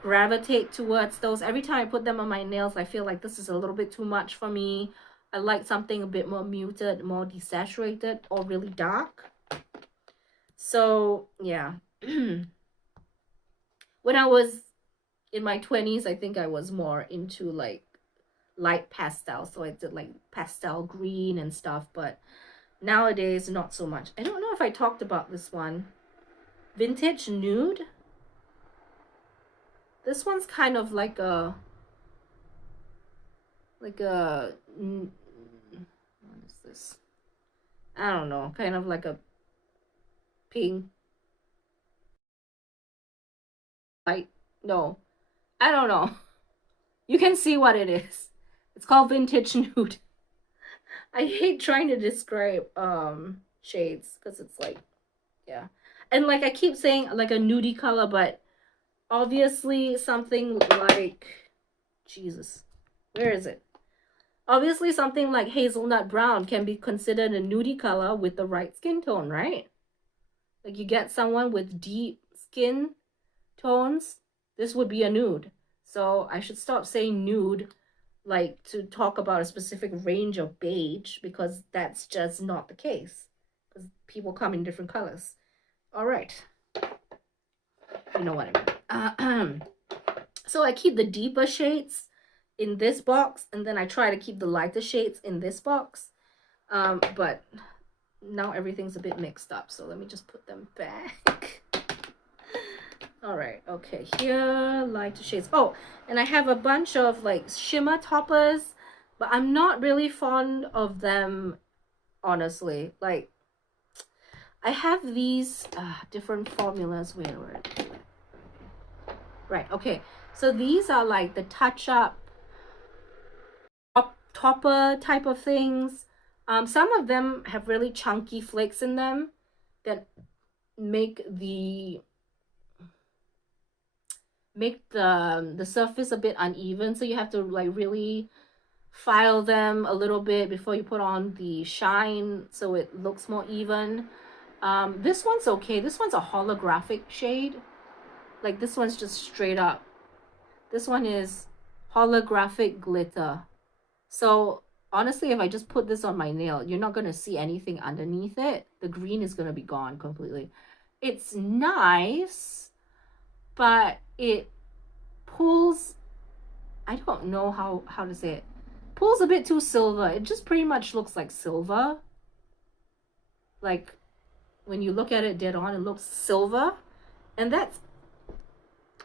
gravitate towards those. Every time I put them on my nails, I feel like this is a little bit too much for me. I like something a bit more muted, more desaturated, or really dark. So yeah. When I was in my 20s, I think I was more into like light pastel. So I did like pastel green and stuff, but nowadays not so much. I don't know if I talked about this one. Vintage Nude. This one's kind of like a what is this? I don't know, kind of like a pink light. No, I don't know. You can see what it is. It's called Vintage Nude. I hate trying to describe shades because it's like, yeah. And like I keep saying like a nudie color, but obviously something like, Jesus, where is it? Obviously something like hazelnut brown can be considered a nudie color with the right skin tone, right? Like you get someone with deep skin tones, this would be a nude. So I should stop saying nude, like to talk about a specific range of beige, because that's just not the case. Because people come in different colors. All right. You know what I mean. So I keep the deeper shades in this box, and then I try to keep the lighter shades in this box. But now everything's a bit mixed up, so let me just put them back. All right, okay, here, lighter shades. Oh, and I have a bunch of like shimmer toppers, but I'm not really fond of them, honestly. Like, I have these different formulas. Wait. Right, okay. So these are like the touch-up topper type of things. Some of them have really chunky flakes in them that make the surface a bit uneven, so you have to like really file them a little bit before you put on the shine so it looks more even. This one's okay. This one's a holographic shade. Like, this one's just straight up. This one is holographic glitter. So honestly, if I just put this on my nail, you're not going to see anything underneath it. The green is going to be gone completely. It's nice, but it pulls, I don't know how to say it. Pulls a bit too silver. It just pretty much looks like silver. Like, when you look at it dead on, it looks silver. And that's,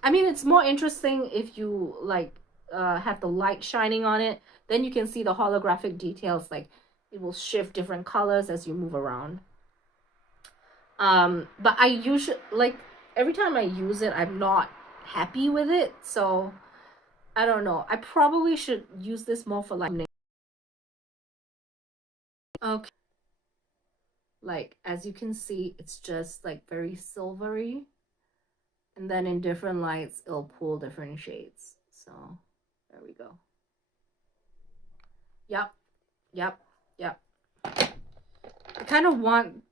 I mean, it's more interesting if you like have the light shining on it. Then you can see the holographic details. Like, it will shift different colors as you move around. But I usually, like, every time I use it, I'm not happy with it. So I don't know. I probably should use this more for like, okay. Like, as you can see, it's just like very silvery. And then in different lights, it'll pull different shades. So there we go. Yep. I kind of want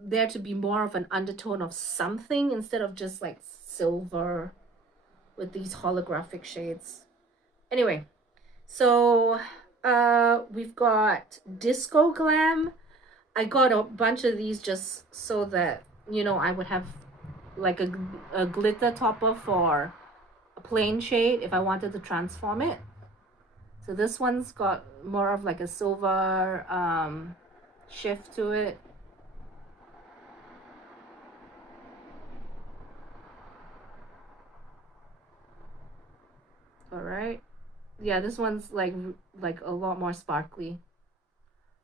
there to be more of an undertone of something instead of just like silver with these holographic shades. Anyway, so we've got Disco Glam. I got a bunch of these just so that, you know, I would have like a glitter topper for a plain shade if I wanted to transform it. So this one's got more of like a silver shift to it. All right. Yeah, this one's like a lot more sparkly.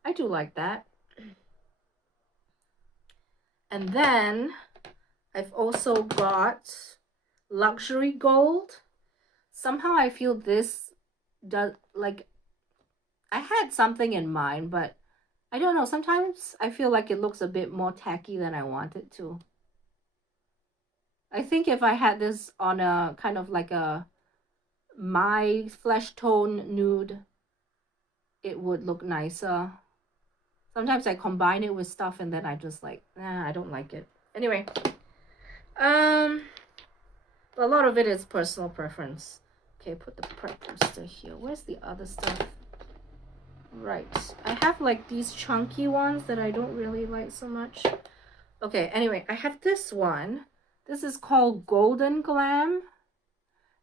I do like that. And then I've also got Luxury Gold. Somehow I feel this does, like, I had something in mind, but I don't know. Sometimes I feel like it looks a bit more tacky than I want it to. I think if I had this on a kind of like a my flesh tone nude, it would look nicer. Sometimes I combine it with stuff and then I just like, I don't like it. Anyway, a lot of it is personal preference. Okay, put the prep poster here. Where's the other stuff? Right, I have like these chunky ones that I don't really like so much. Okay, anyway, I have this one. This is called Golden Glam.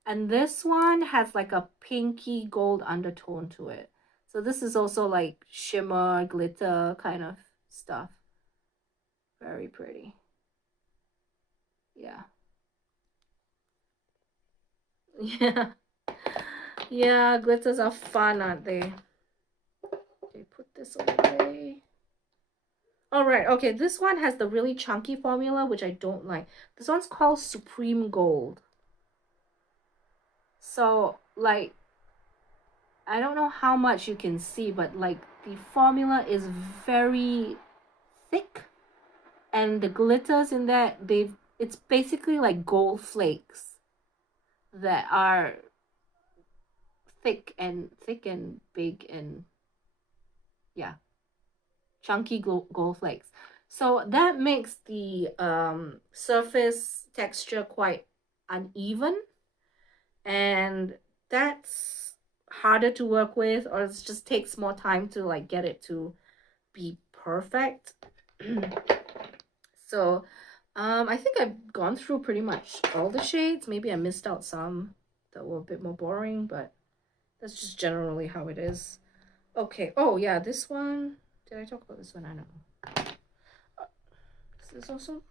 And this one has like a pinky gold undertone to it. So this is also like shimmer, glitter kind of stuff. Very pretty. Yeah. Yeah. Yeah, glitters are fun, aren't they? Okay, put this away. All right, okay, this one has the really chunky formula, which I don't like. This one's called Supreme Gold. So, like, I don't know how much you can see, but like the formula is very thick, and the glitters in that, it's basically like gold flakes that are thick and big and yeah, chunky gold flakes. So that makes the surface texture quite uneven, and that's harder to work with, or it just takes more time to like get it to be perfect. So I think I've gone through pretty much all the shades. Maybe I missed out some that were a bit more boring, but that's just generally how it is. Okay. Oh yeah, this one. Did I talk about this one? I don't know. This is also.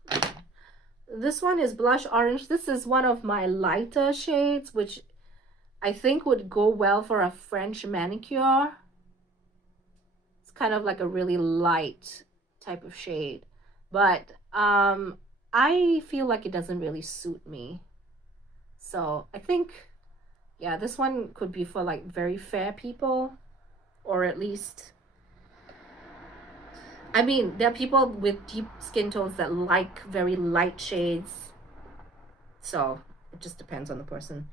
This one is blush orange. This is one of my lighter shades, which I think would go well for a French manicure. It's kind of like a really light type of shade, but I feel like it doesn't really suit me. So I think, yeah, this one could be for like very fair people, or at least, I mean, there are people with deep skin tones that like very light shades. So it just depends on the person.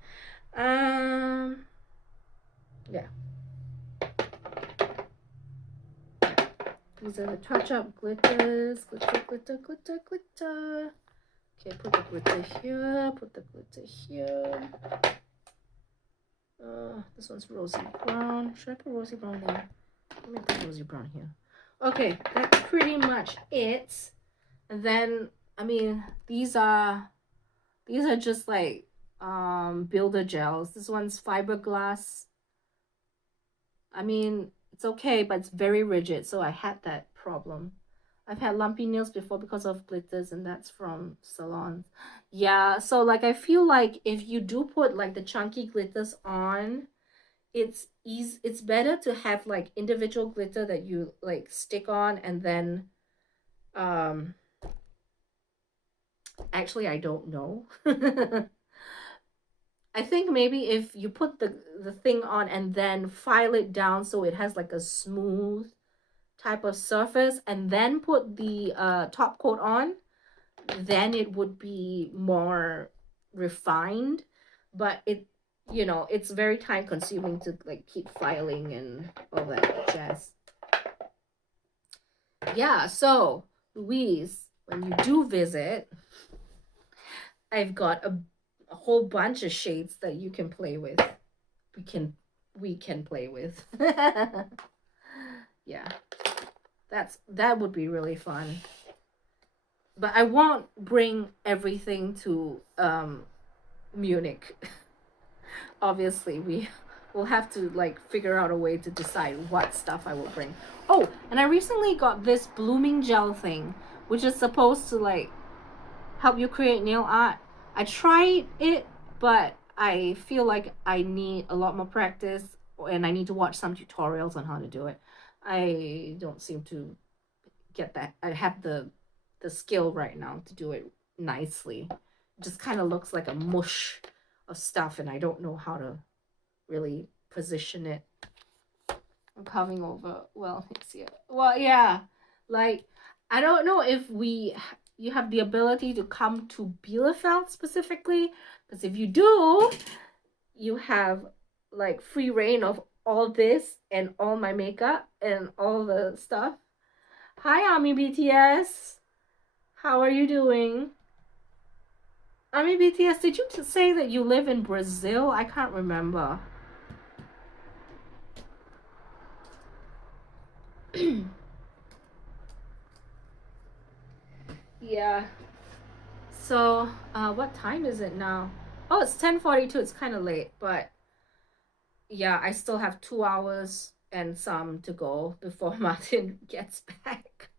Yeah. These are the touch-up glitters. Glitter, glitter, glitter, glitter. Okay, put the glitter here. Put the glitter here. This one's rosy brown. Should I put rosy brown there? Let me put rosy brown here. Okay, that's pretty much it. And then, I mean, these are just like builder gels. This one's fiberglass. I mean, it's okay, but it's very rigid, so I had that problem. I've had lumpy nails before because of glitters, and that's from salons. Yeah, so like I feel like if you do put like the chunky glitters on, it's better to have like individual glitter that you like stick on, and then actually I don't know. I think maybe if you put the thing on and then file it down so it has like a smooth type of surface, and then put the top coat on, then it would be more refined. But it, you know, it's very time consuming to like keep filing and all that jazz. Yeah, so Louise, when you do visit, I've got a whole bunch of shades that you can play with. We can play with. Yeah, that would be really fun. But I won't bring everything to Munich. Obviously, we will have to like figure out a way to decide what stuff I will bring. Oh, and I recently got this blooming gel thing, which is supposed to like help you create nail art. I tried it, but I feel like I need a lot more practice, and I need to watch some tutorials on how to do it. I don't seem to get that. I have the skill right now to do it nicely. It just kind of looks like a mush of stuff, and I don't know how to really position it. I'm coming over. Well, it's here. Well, yeah, like I don't know if you have the ability to come to Bielefeld specifically, because if you do, you have like free reign of all this and all my makeup and all the stuff. Hi, Ami BTS. How are you doing? Ami BTS, did you say that you live in Brazil? I can't remember. Yeah. So, what time is it now? Oh, it's 10:42. It's kind of late, but yeah, I still have 2 hours and some to go before Martin gets back.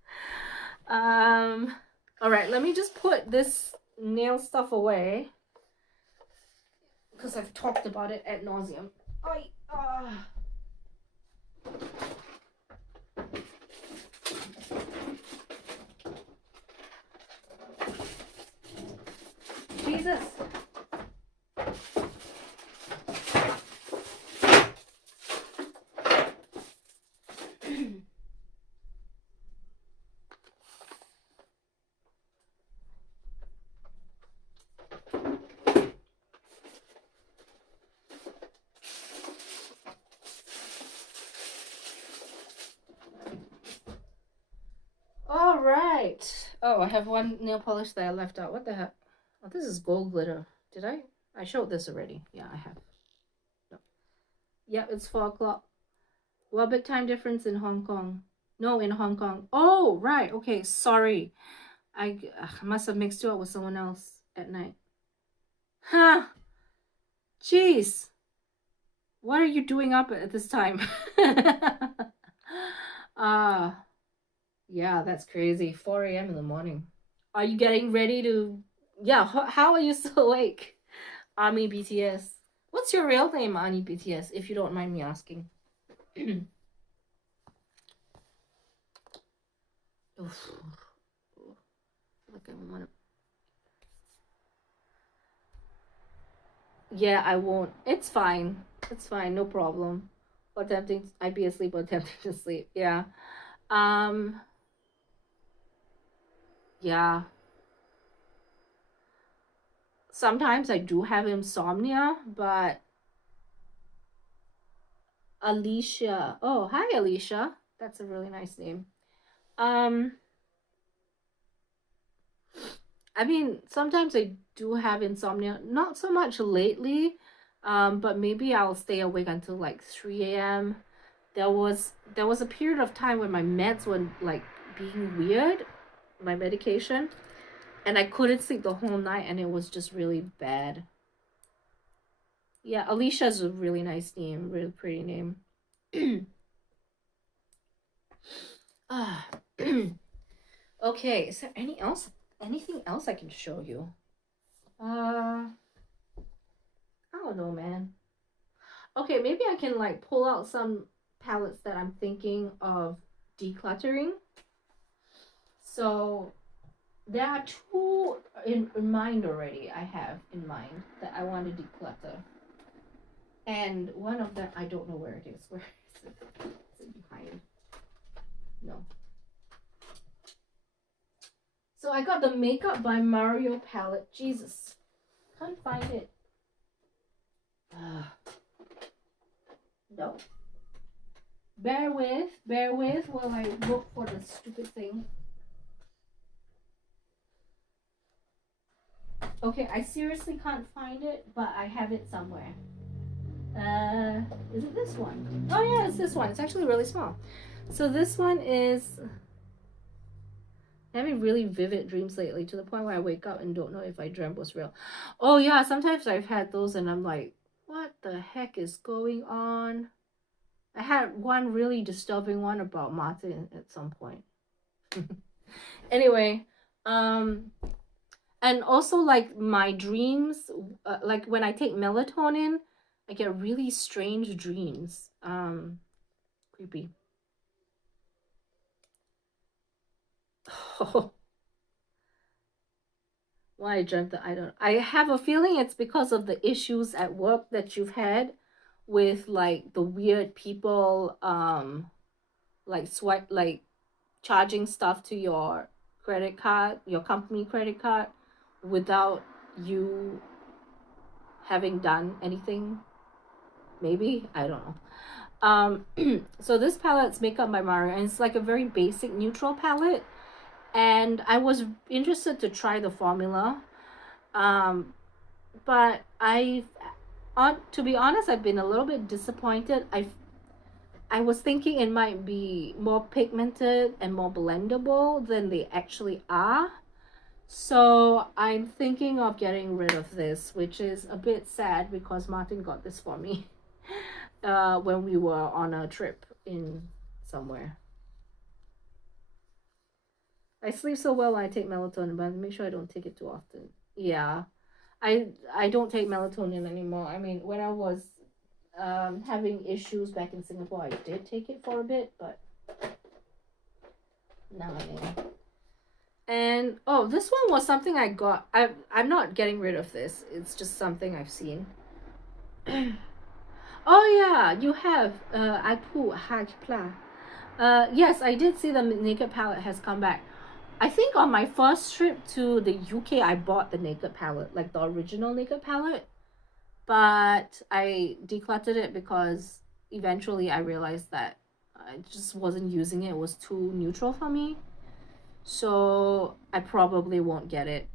All right, let me just put this nail stuff away because I've talked about it ad nauseum. Jesus. All right. Oh, I have one nail polish that I left out. What the heck? Oh, this is gold glitter. Did I? I showed this already. Yeah, I have. No. Yeah, it's 4 o'clock. Well, big time difference in Hong Kong. No, in Hong Kong. Oh, right. Okay, sorry. I must have mixed you up with someone else at night. Huh. Jeez. What are you doing up at this time? uh yeah, that's crazy. 4 a.m. in the morning. Are you getting ready to? Yeah, how are you still awake? Army BTS. What's your real name, Army BTS, if you don't mind me asking? Oof. Like I want to. Yeah, I won't. It's fine. It's fine. No problem. Attempting, I'd be asleep or attempting to sleep. Yeah. Um. Yeah. Sometimes I do have insomnia, but Alicia. Oh, hi, Alicia. That's a really nice name. Um. I mean, sometimes I do have insomnia. Not so much lately, but maybe I'll stay awake until like 3 a.m. There was a period of time when my meds were like being weird, my medication, and I couldn't sleep the whole night, and it was just really bad. Yeah, Alicia's a really nice name, really pretty name. Ah, okay. Is there anything else I can show you? I don't know, man. Okay, maybe I can like pull out some palettes that I'm thinking of decluttering. So there are two in mind already. I have in mind that I want to declutter, and one of them I don't know where it is. Where is it? Is it behind? No. So I got the Makeup by Mario palette. Jesus, can't find it. No. Bear with while I look for the stupid thing. Okay, I seriously can't find it, but I have it somewhere. Is it this one? Oh yeah, it's this one. It's actually really small. So this one is having really vivid dreams lately to the point where I wake up and don't know if I dreamt was real. Oh yeah, sometimes I've had those and I'm like, what the heck is going on? I had one really disturbing one about Martin at some point. Anyway, and also like my dreams, like when I take melatonin, I get really strange dreams. Creepy. Why I dreamt that, I don't. I have a feeling it's because of the issues at work that you've had with like the weird people, like swipe, like charging stuff to your credit card, your company credit card, without you having done anything. Maybe I don't know. So this palette's Makeup by Mario, and it's like a very basic neutral palette. And I was interested to try the formula, but to be honest, I've been a little bit disappointed. I was thinking it might be more pigmented and more blendable than they actually are. So I'm thinking of getting rid of this, which is a bit sad because Martin got this for me when we were on a trip in somewhere. I sleep so well when I take melatonin, but I make sure I don't take it too often. Yeah, I don't take melatonin anymore. I mean, when I was having issues back in Singapore, I did take it for a bit, but now I am. And oh, this one was something I got. I'm not getting rid of this. It's just something I've seen. Oh yeah, you have Ipu Hajpla. Yes, I did see the naked palette has come back. I think on my first trip to the UK, I bought the naked palette, like the original naked palette, but I decluttered it because eventually I realized that I just wasn't using it. It was too neutral for me. So I probably won't get it.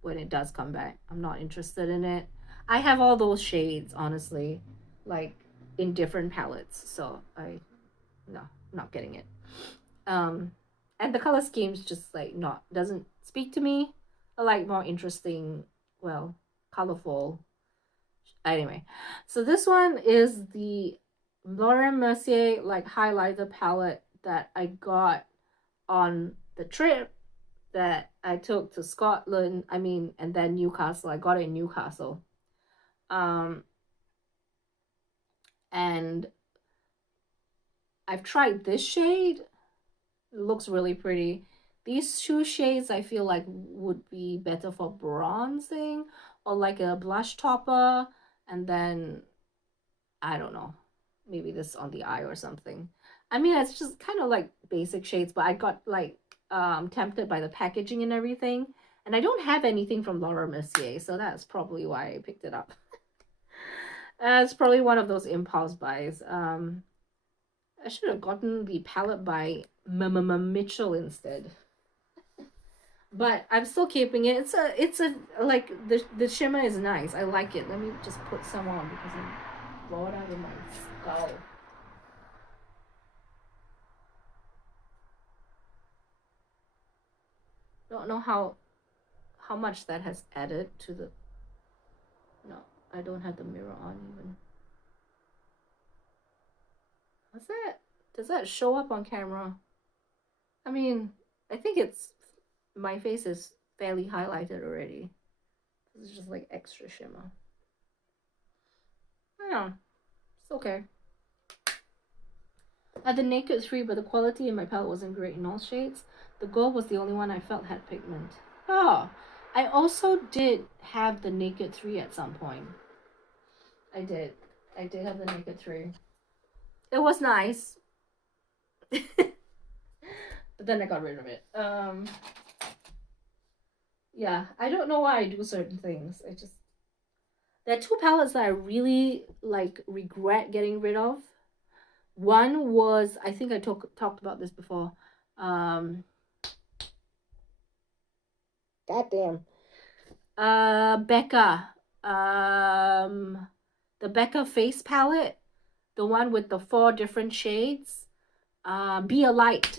when it does come back. I'm not interested in it. I have all those shades, honestly, like in different palettes. So no, I'm not getting it. Um, and the color scheme's just like not doesn't speak to me. I like more interesting, well, colorful. Anyway, so this one is the Laura Mercier like highlighter palette that I got on the trip that I took to Scotland. I mean, and then Newcastle. I got it in Newcastle. Um, and I've tried this shade. It looks really pretty. These two shades I feel like would be better for bronzing or like a blush topper, and then I don't know, maybe this on the eye or something. I mean, it's just kind of like basic shades, but I got like tempted by the packaging and everything. And I don't have anything from Laura Mercier, so that's probably why I picked it up. It's probably one of those impulse buys. I should have gotten the palette by Mitchell instead. But I'm still keeping it. It's a like the shimmer is nice. I like it. Let me just put some on because I'm blowing out of my skull. Don't know how much that has added to the. No, I don't have the mirror on even. What's that? Does that show up on camera? I mean, I think it's my face is fairly highlighted already. This is just like extra shimmer. I don't know. It's okay. I had the Naked 3, but the quality in my palette wasn't great in all shades. The gold was the only one I felt had pigment. Oh, I also did have the Naked 3 at some point. I did have the Naked 3. It was nice. But then I got rid of it. Yeah, I don't know why I do certain things. There are two palettes that I really like regret getting rid of. One was, I think I talked about this before. Goddamn. Becca. The Becca face palette, the one with the 4 different shades. Be a light.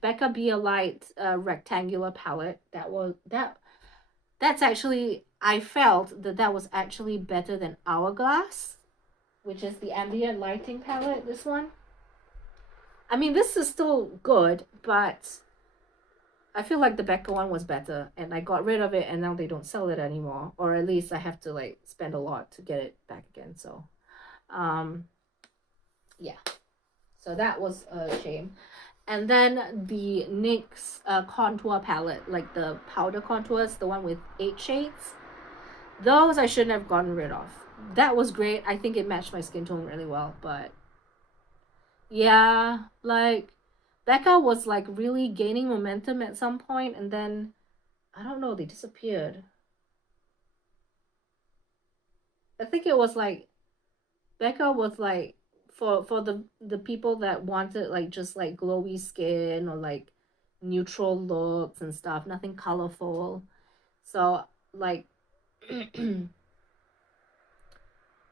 Becca Be a Light rectangular palette. That's actually, I felt that was actually better than Hourglass, which is the ambient lighting palette, this one. I mean, this is still good, but I feel like the Becca one was better, and I got rid of it, and now they don't sell it anymore, or at least I have to like spend a lot to get it back again. So yeah, so that was a shame. And then the NYX contour palette, like the powder contours, the one with 8 shades, those I shouldn't have gotten rid of. That was great. I think it matched my skin tone really well, but yeah, like Becca was like really gaining momentum at some point, and then I don't know, they disappeared. I think it was like Becca was like for the people that wanted like just like glowy skin or like neutral looks and stuff, nothing colorful. So like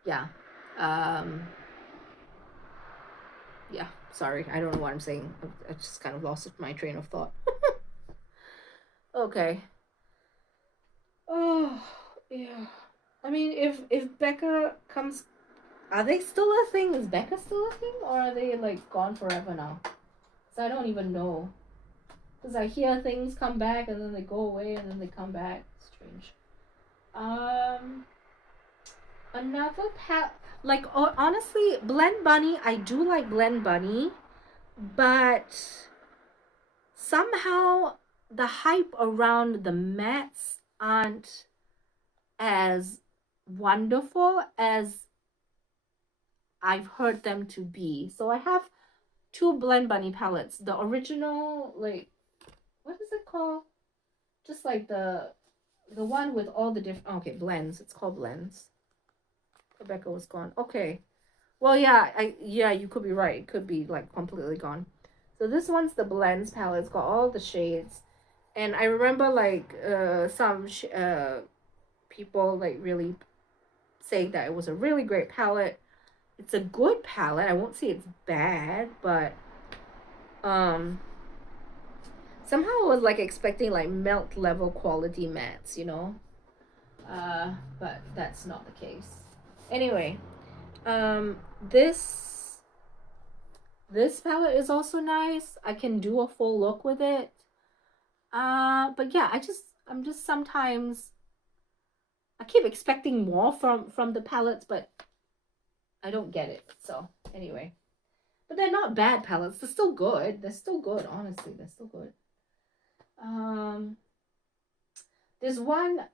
yeah. Um yeah, sorry. I don't know what I'm saying. I just kind of lost my train of thought. Okay. Oh, yeah. I mean, if Becca comes, are they still a thing? Is Becca still a thing, or are they like gone forever now? Cause I don't even know. Cause I hear things come back and then they go away and then they come back. Strange. Another like honestly, Blend Bunny. I do like Blend Bunny, but somehow the hype around the mattes aren't as wonderful as I've heard them to be. So I have 2 Blend Bunny palettes. The original, like, what is it called? Just like the one with all the different, okay, blends. It's called blends. Rebecca was gone. Okay. Well, yeah, you could be right. It could be like completely gone. So this one's the blends palette. It's got all the shades. And I remember like some people like really saying that it was a really great palette. It's a good palette. I won't say it's bad, but um somehow I was like expecting like melt level quality mattes, you know. But that's not the case. Anyway, um this palette is also nice. I can do a full look with it. But yeah, I'm just sometimes I keep expecting more from the palettes, but I don't get it. So anyway, but they're not bad palettes. They're still good. They're still good. Honestly, they're still good. Um, there's one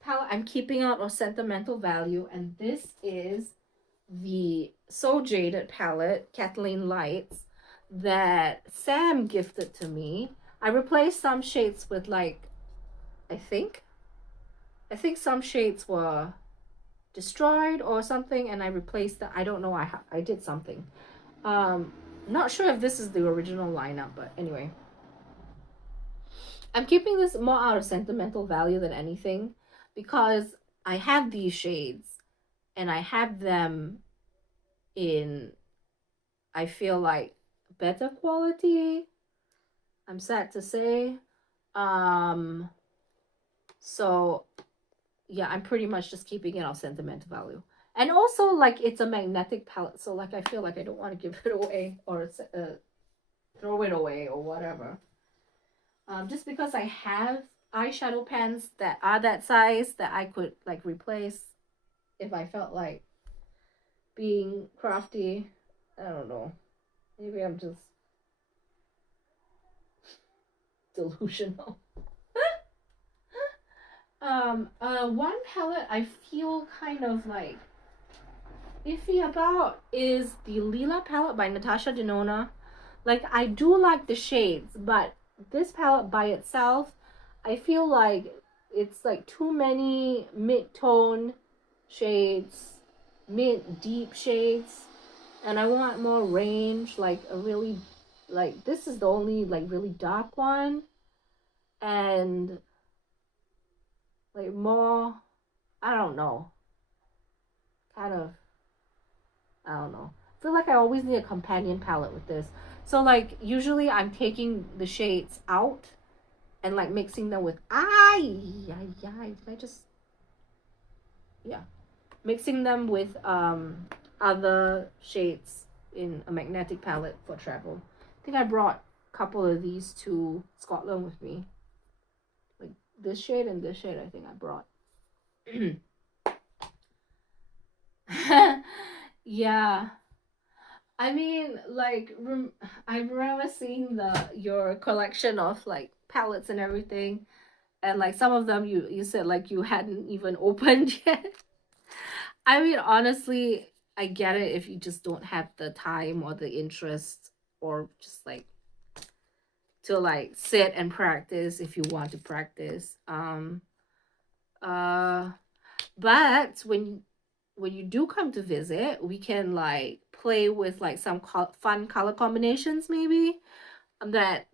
palette I'm keeping out of sentimental value, and this is the So Jaded palette, Kathleen Lights, that Sam gifted to me. I replaced some shades with like, I think, I think some shades were destroyed or something, and I replaced them. I don't know. I did something. Um, Not sure if this is the original lineup, but anyway, I'm keeping this more out of sentimental value than anything because I have these shades and I have them in, I feel like, better quality. I'm sad to say. Um, so yeah, I'm pretty much just keeping it on sentimental value. And also, like, it's a magnetic palette, so like I feel like I don't want to give it away or throw it away or whatever. Just because I have eyeshadow pens that are that size that I could like replace if I felt like being crafty. I don't know. Maybe I'm just delusional. One palette I feel kind of like iffy about is the Lila palette by Natasha Denona. Like, I do like the shades, but this palette by itself, I feel like it's like too many mid-tone shades, mid deep shades, and I want more range, like a really, like, this is the only like really dark one, and like more, I don't know, kind of, I don't know. I feel like I always need a companion palette with this. So like usually I'm taking the shades out and like mixing them with I just, yeah, mixing them with other shades in a magnetic palette for travel. I think I brought a couple of these to Scotland with me. Like this shade and this shade I think I brought. Yeah. I mean, like, I remember seeing your collection of like palettes and everything, and like some of them you said like you hadn't even opened yet. I mean, honestly, I get it if you just don't have the time or the interest, or just like to like sit and practice if you want to practice. Uh, but when you do come to visit, we can like play with like some fun color combinations maybe that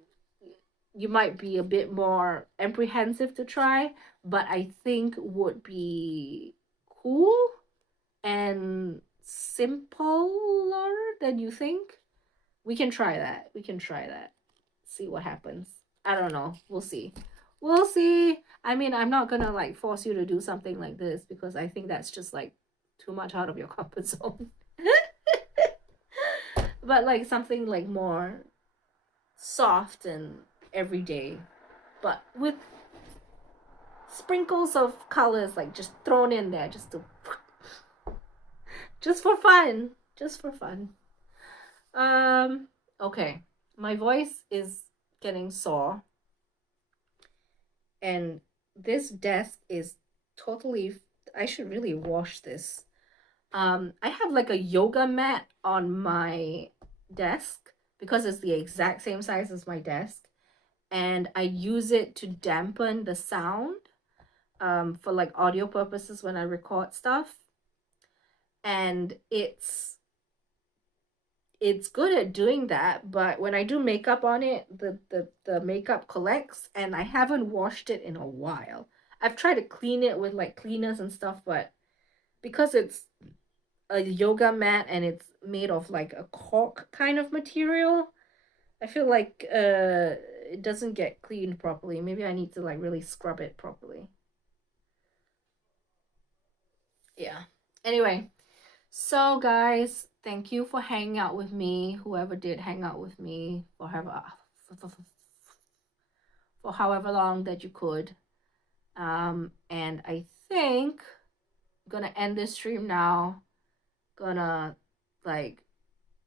you might be a bit more apprehensive to try, but I think would be cool and simpler than you think. We can try that. We can try that. See what happens. I don't know. We'll see. We'll see. I mean, I'm not gonna like force you to do something like this because I think that's just like too much out of your comfort zone. But like something like more soft and everyday, but with sprinkles of colors like just thrown in there just to just for fun. Just for fun. Okay. My voice is getting sore. And this desk is totally, I should really wash this. I have like a yoga mat on my desk because it's the exact same size as my desk, and I use it to dampen the sound for like audio purposes when I record stuff. And it's good at doing that, but when I do makeup on it, the makeup collects, and I haven't washed it in a while. I've tried to clean it with like cleaners and stuff, but because it's a yoga mat and it's made of like a cork kind of material, I feel like it doesn't get cleaned properly. Maybe I need to like really scrub it properly. Yeah. Anyway, so guys, thank you for hanging out with me. Whoever did hang out with me for however long that you could. And I think I'm gonna end this stream now. Gonna like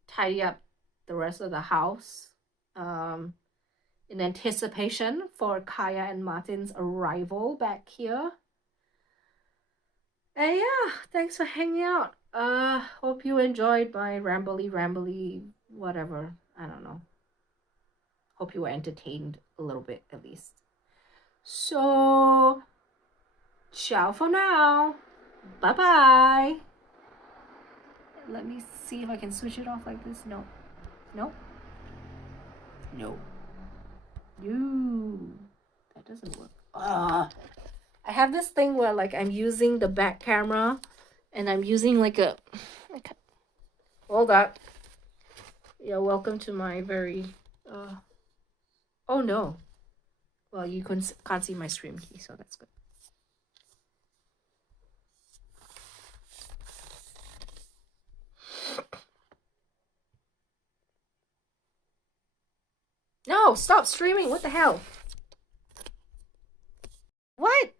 tidy up the rest of the house. In anticipation for Kaya and Martin's arrival back here. And yeah, thanks for hanging out. Hope you enjoyed my rambly, whatever. I don't know. Hope you were entertained a little bit at least. So, ciao for now. Bye bye. Let me see if I can switch it off like this. No. No. No. No. That doesn't work. I have this thing where like I'm using the back camera and I'm using like a hold up. Yeah, welcome to my very oh no. Well, you can't see my stream key, so that's good. No, stop streaming. What the hell? What?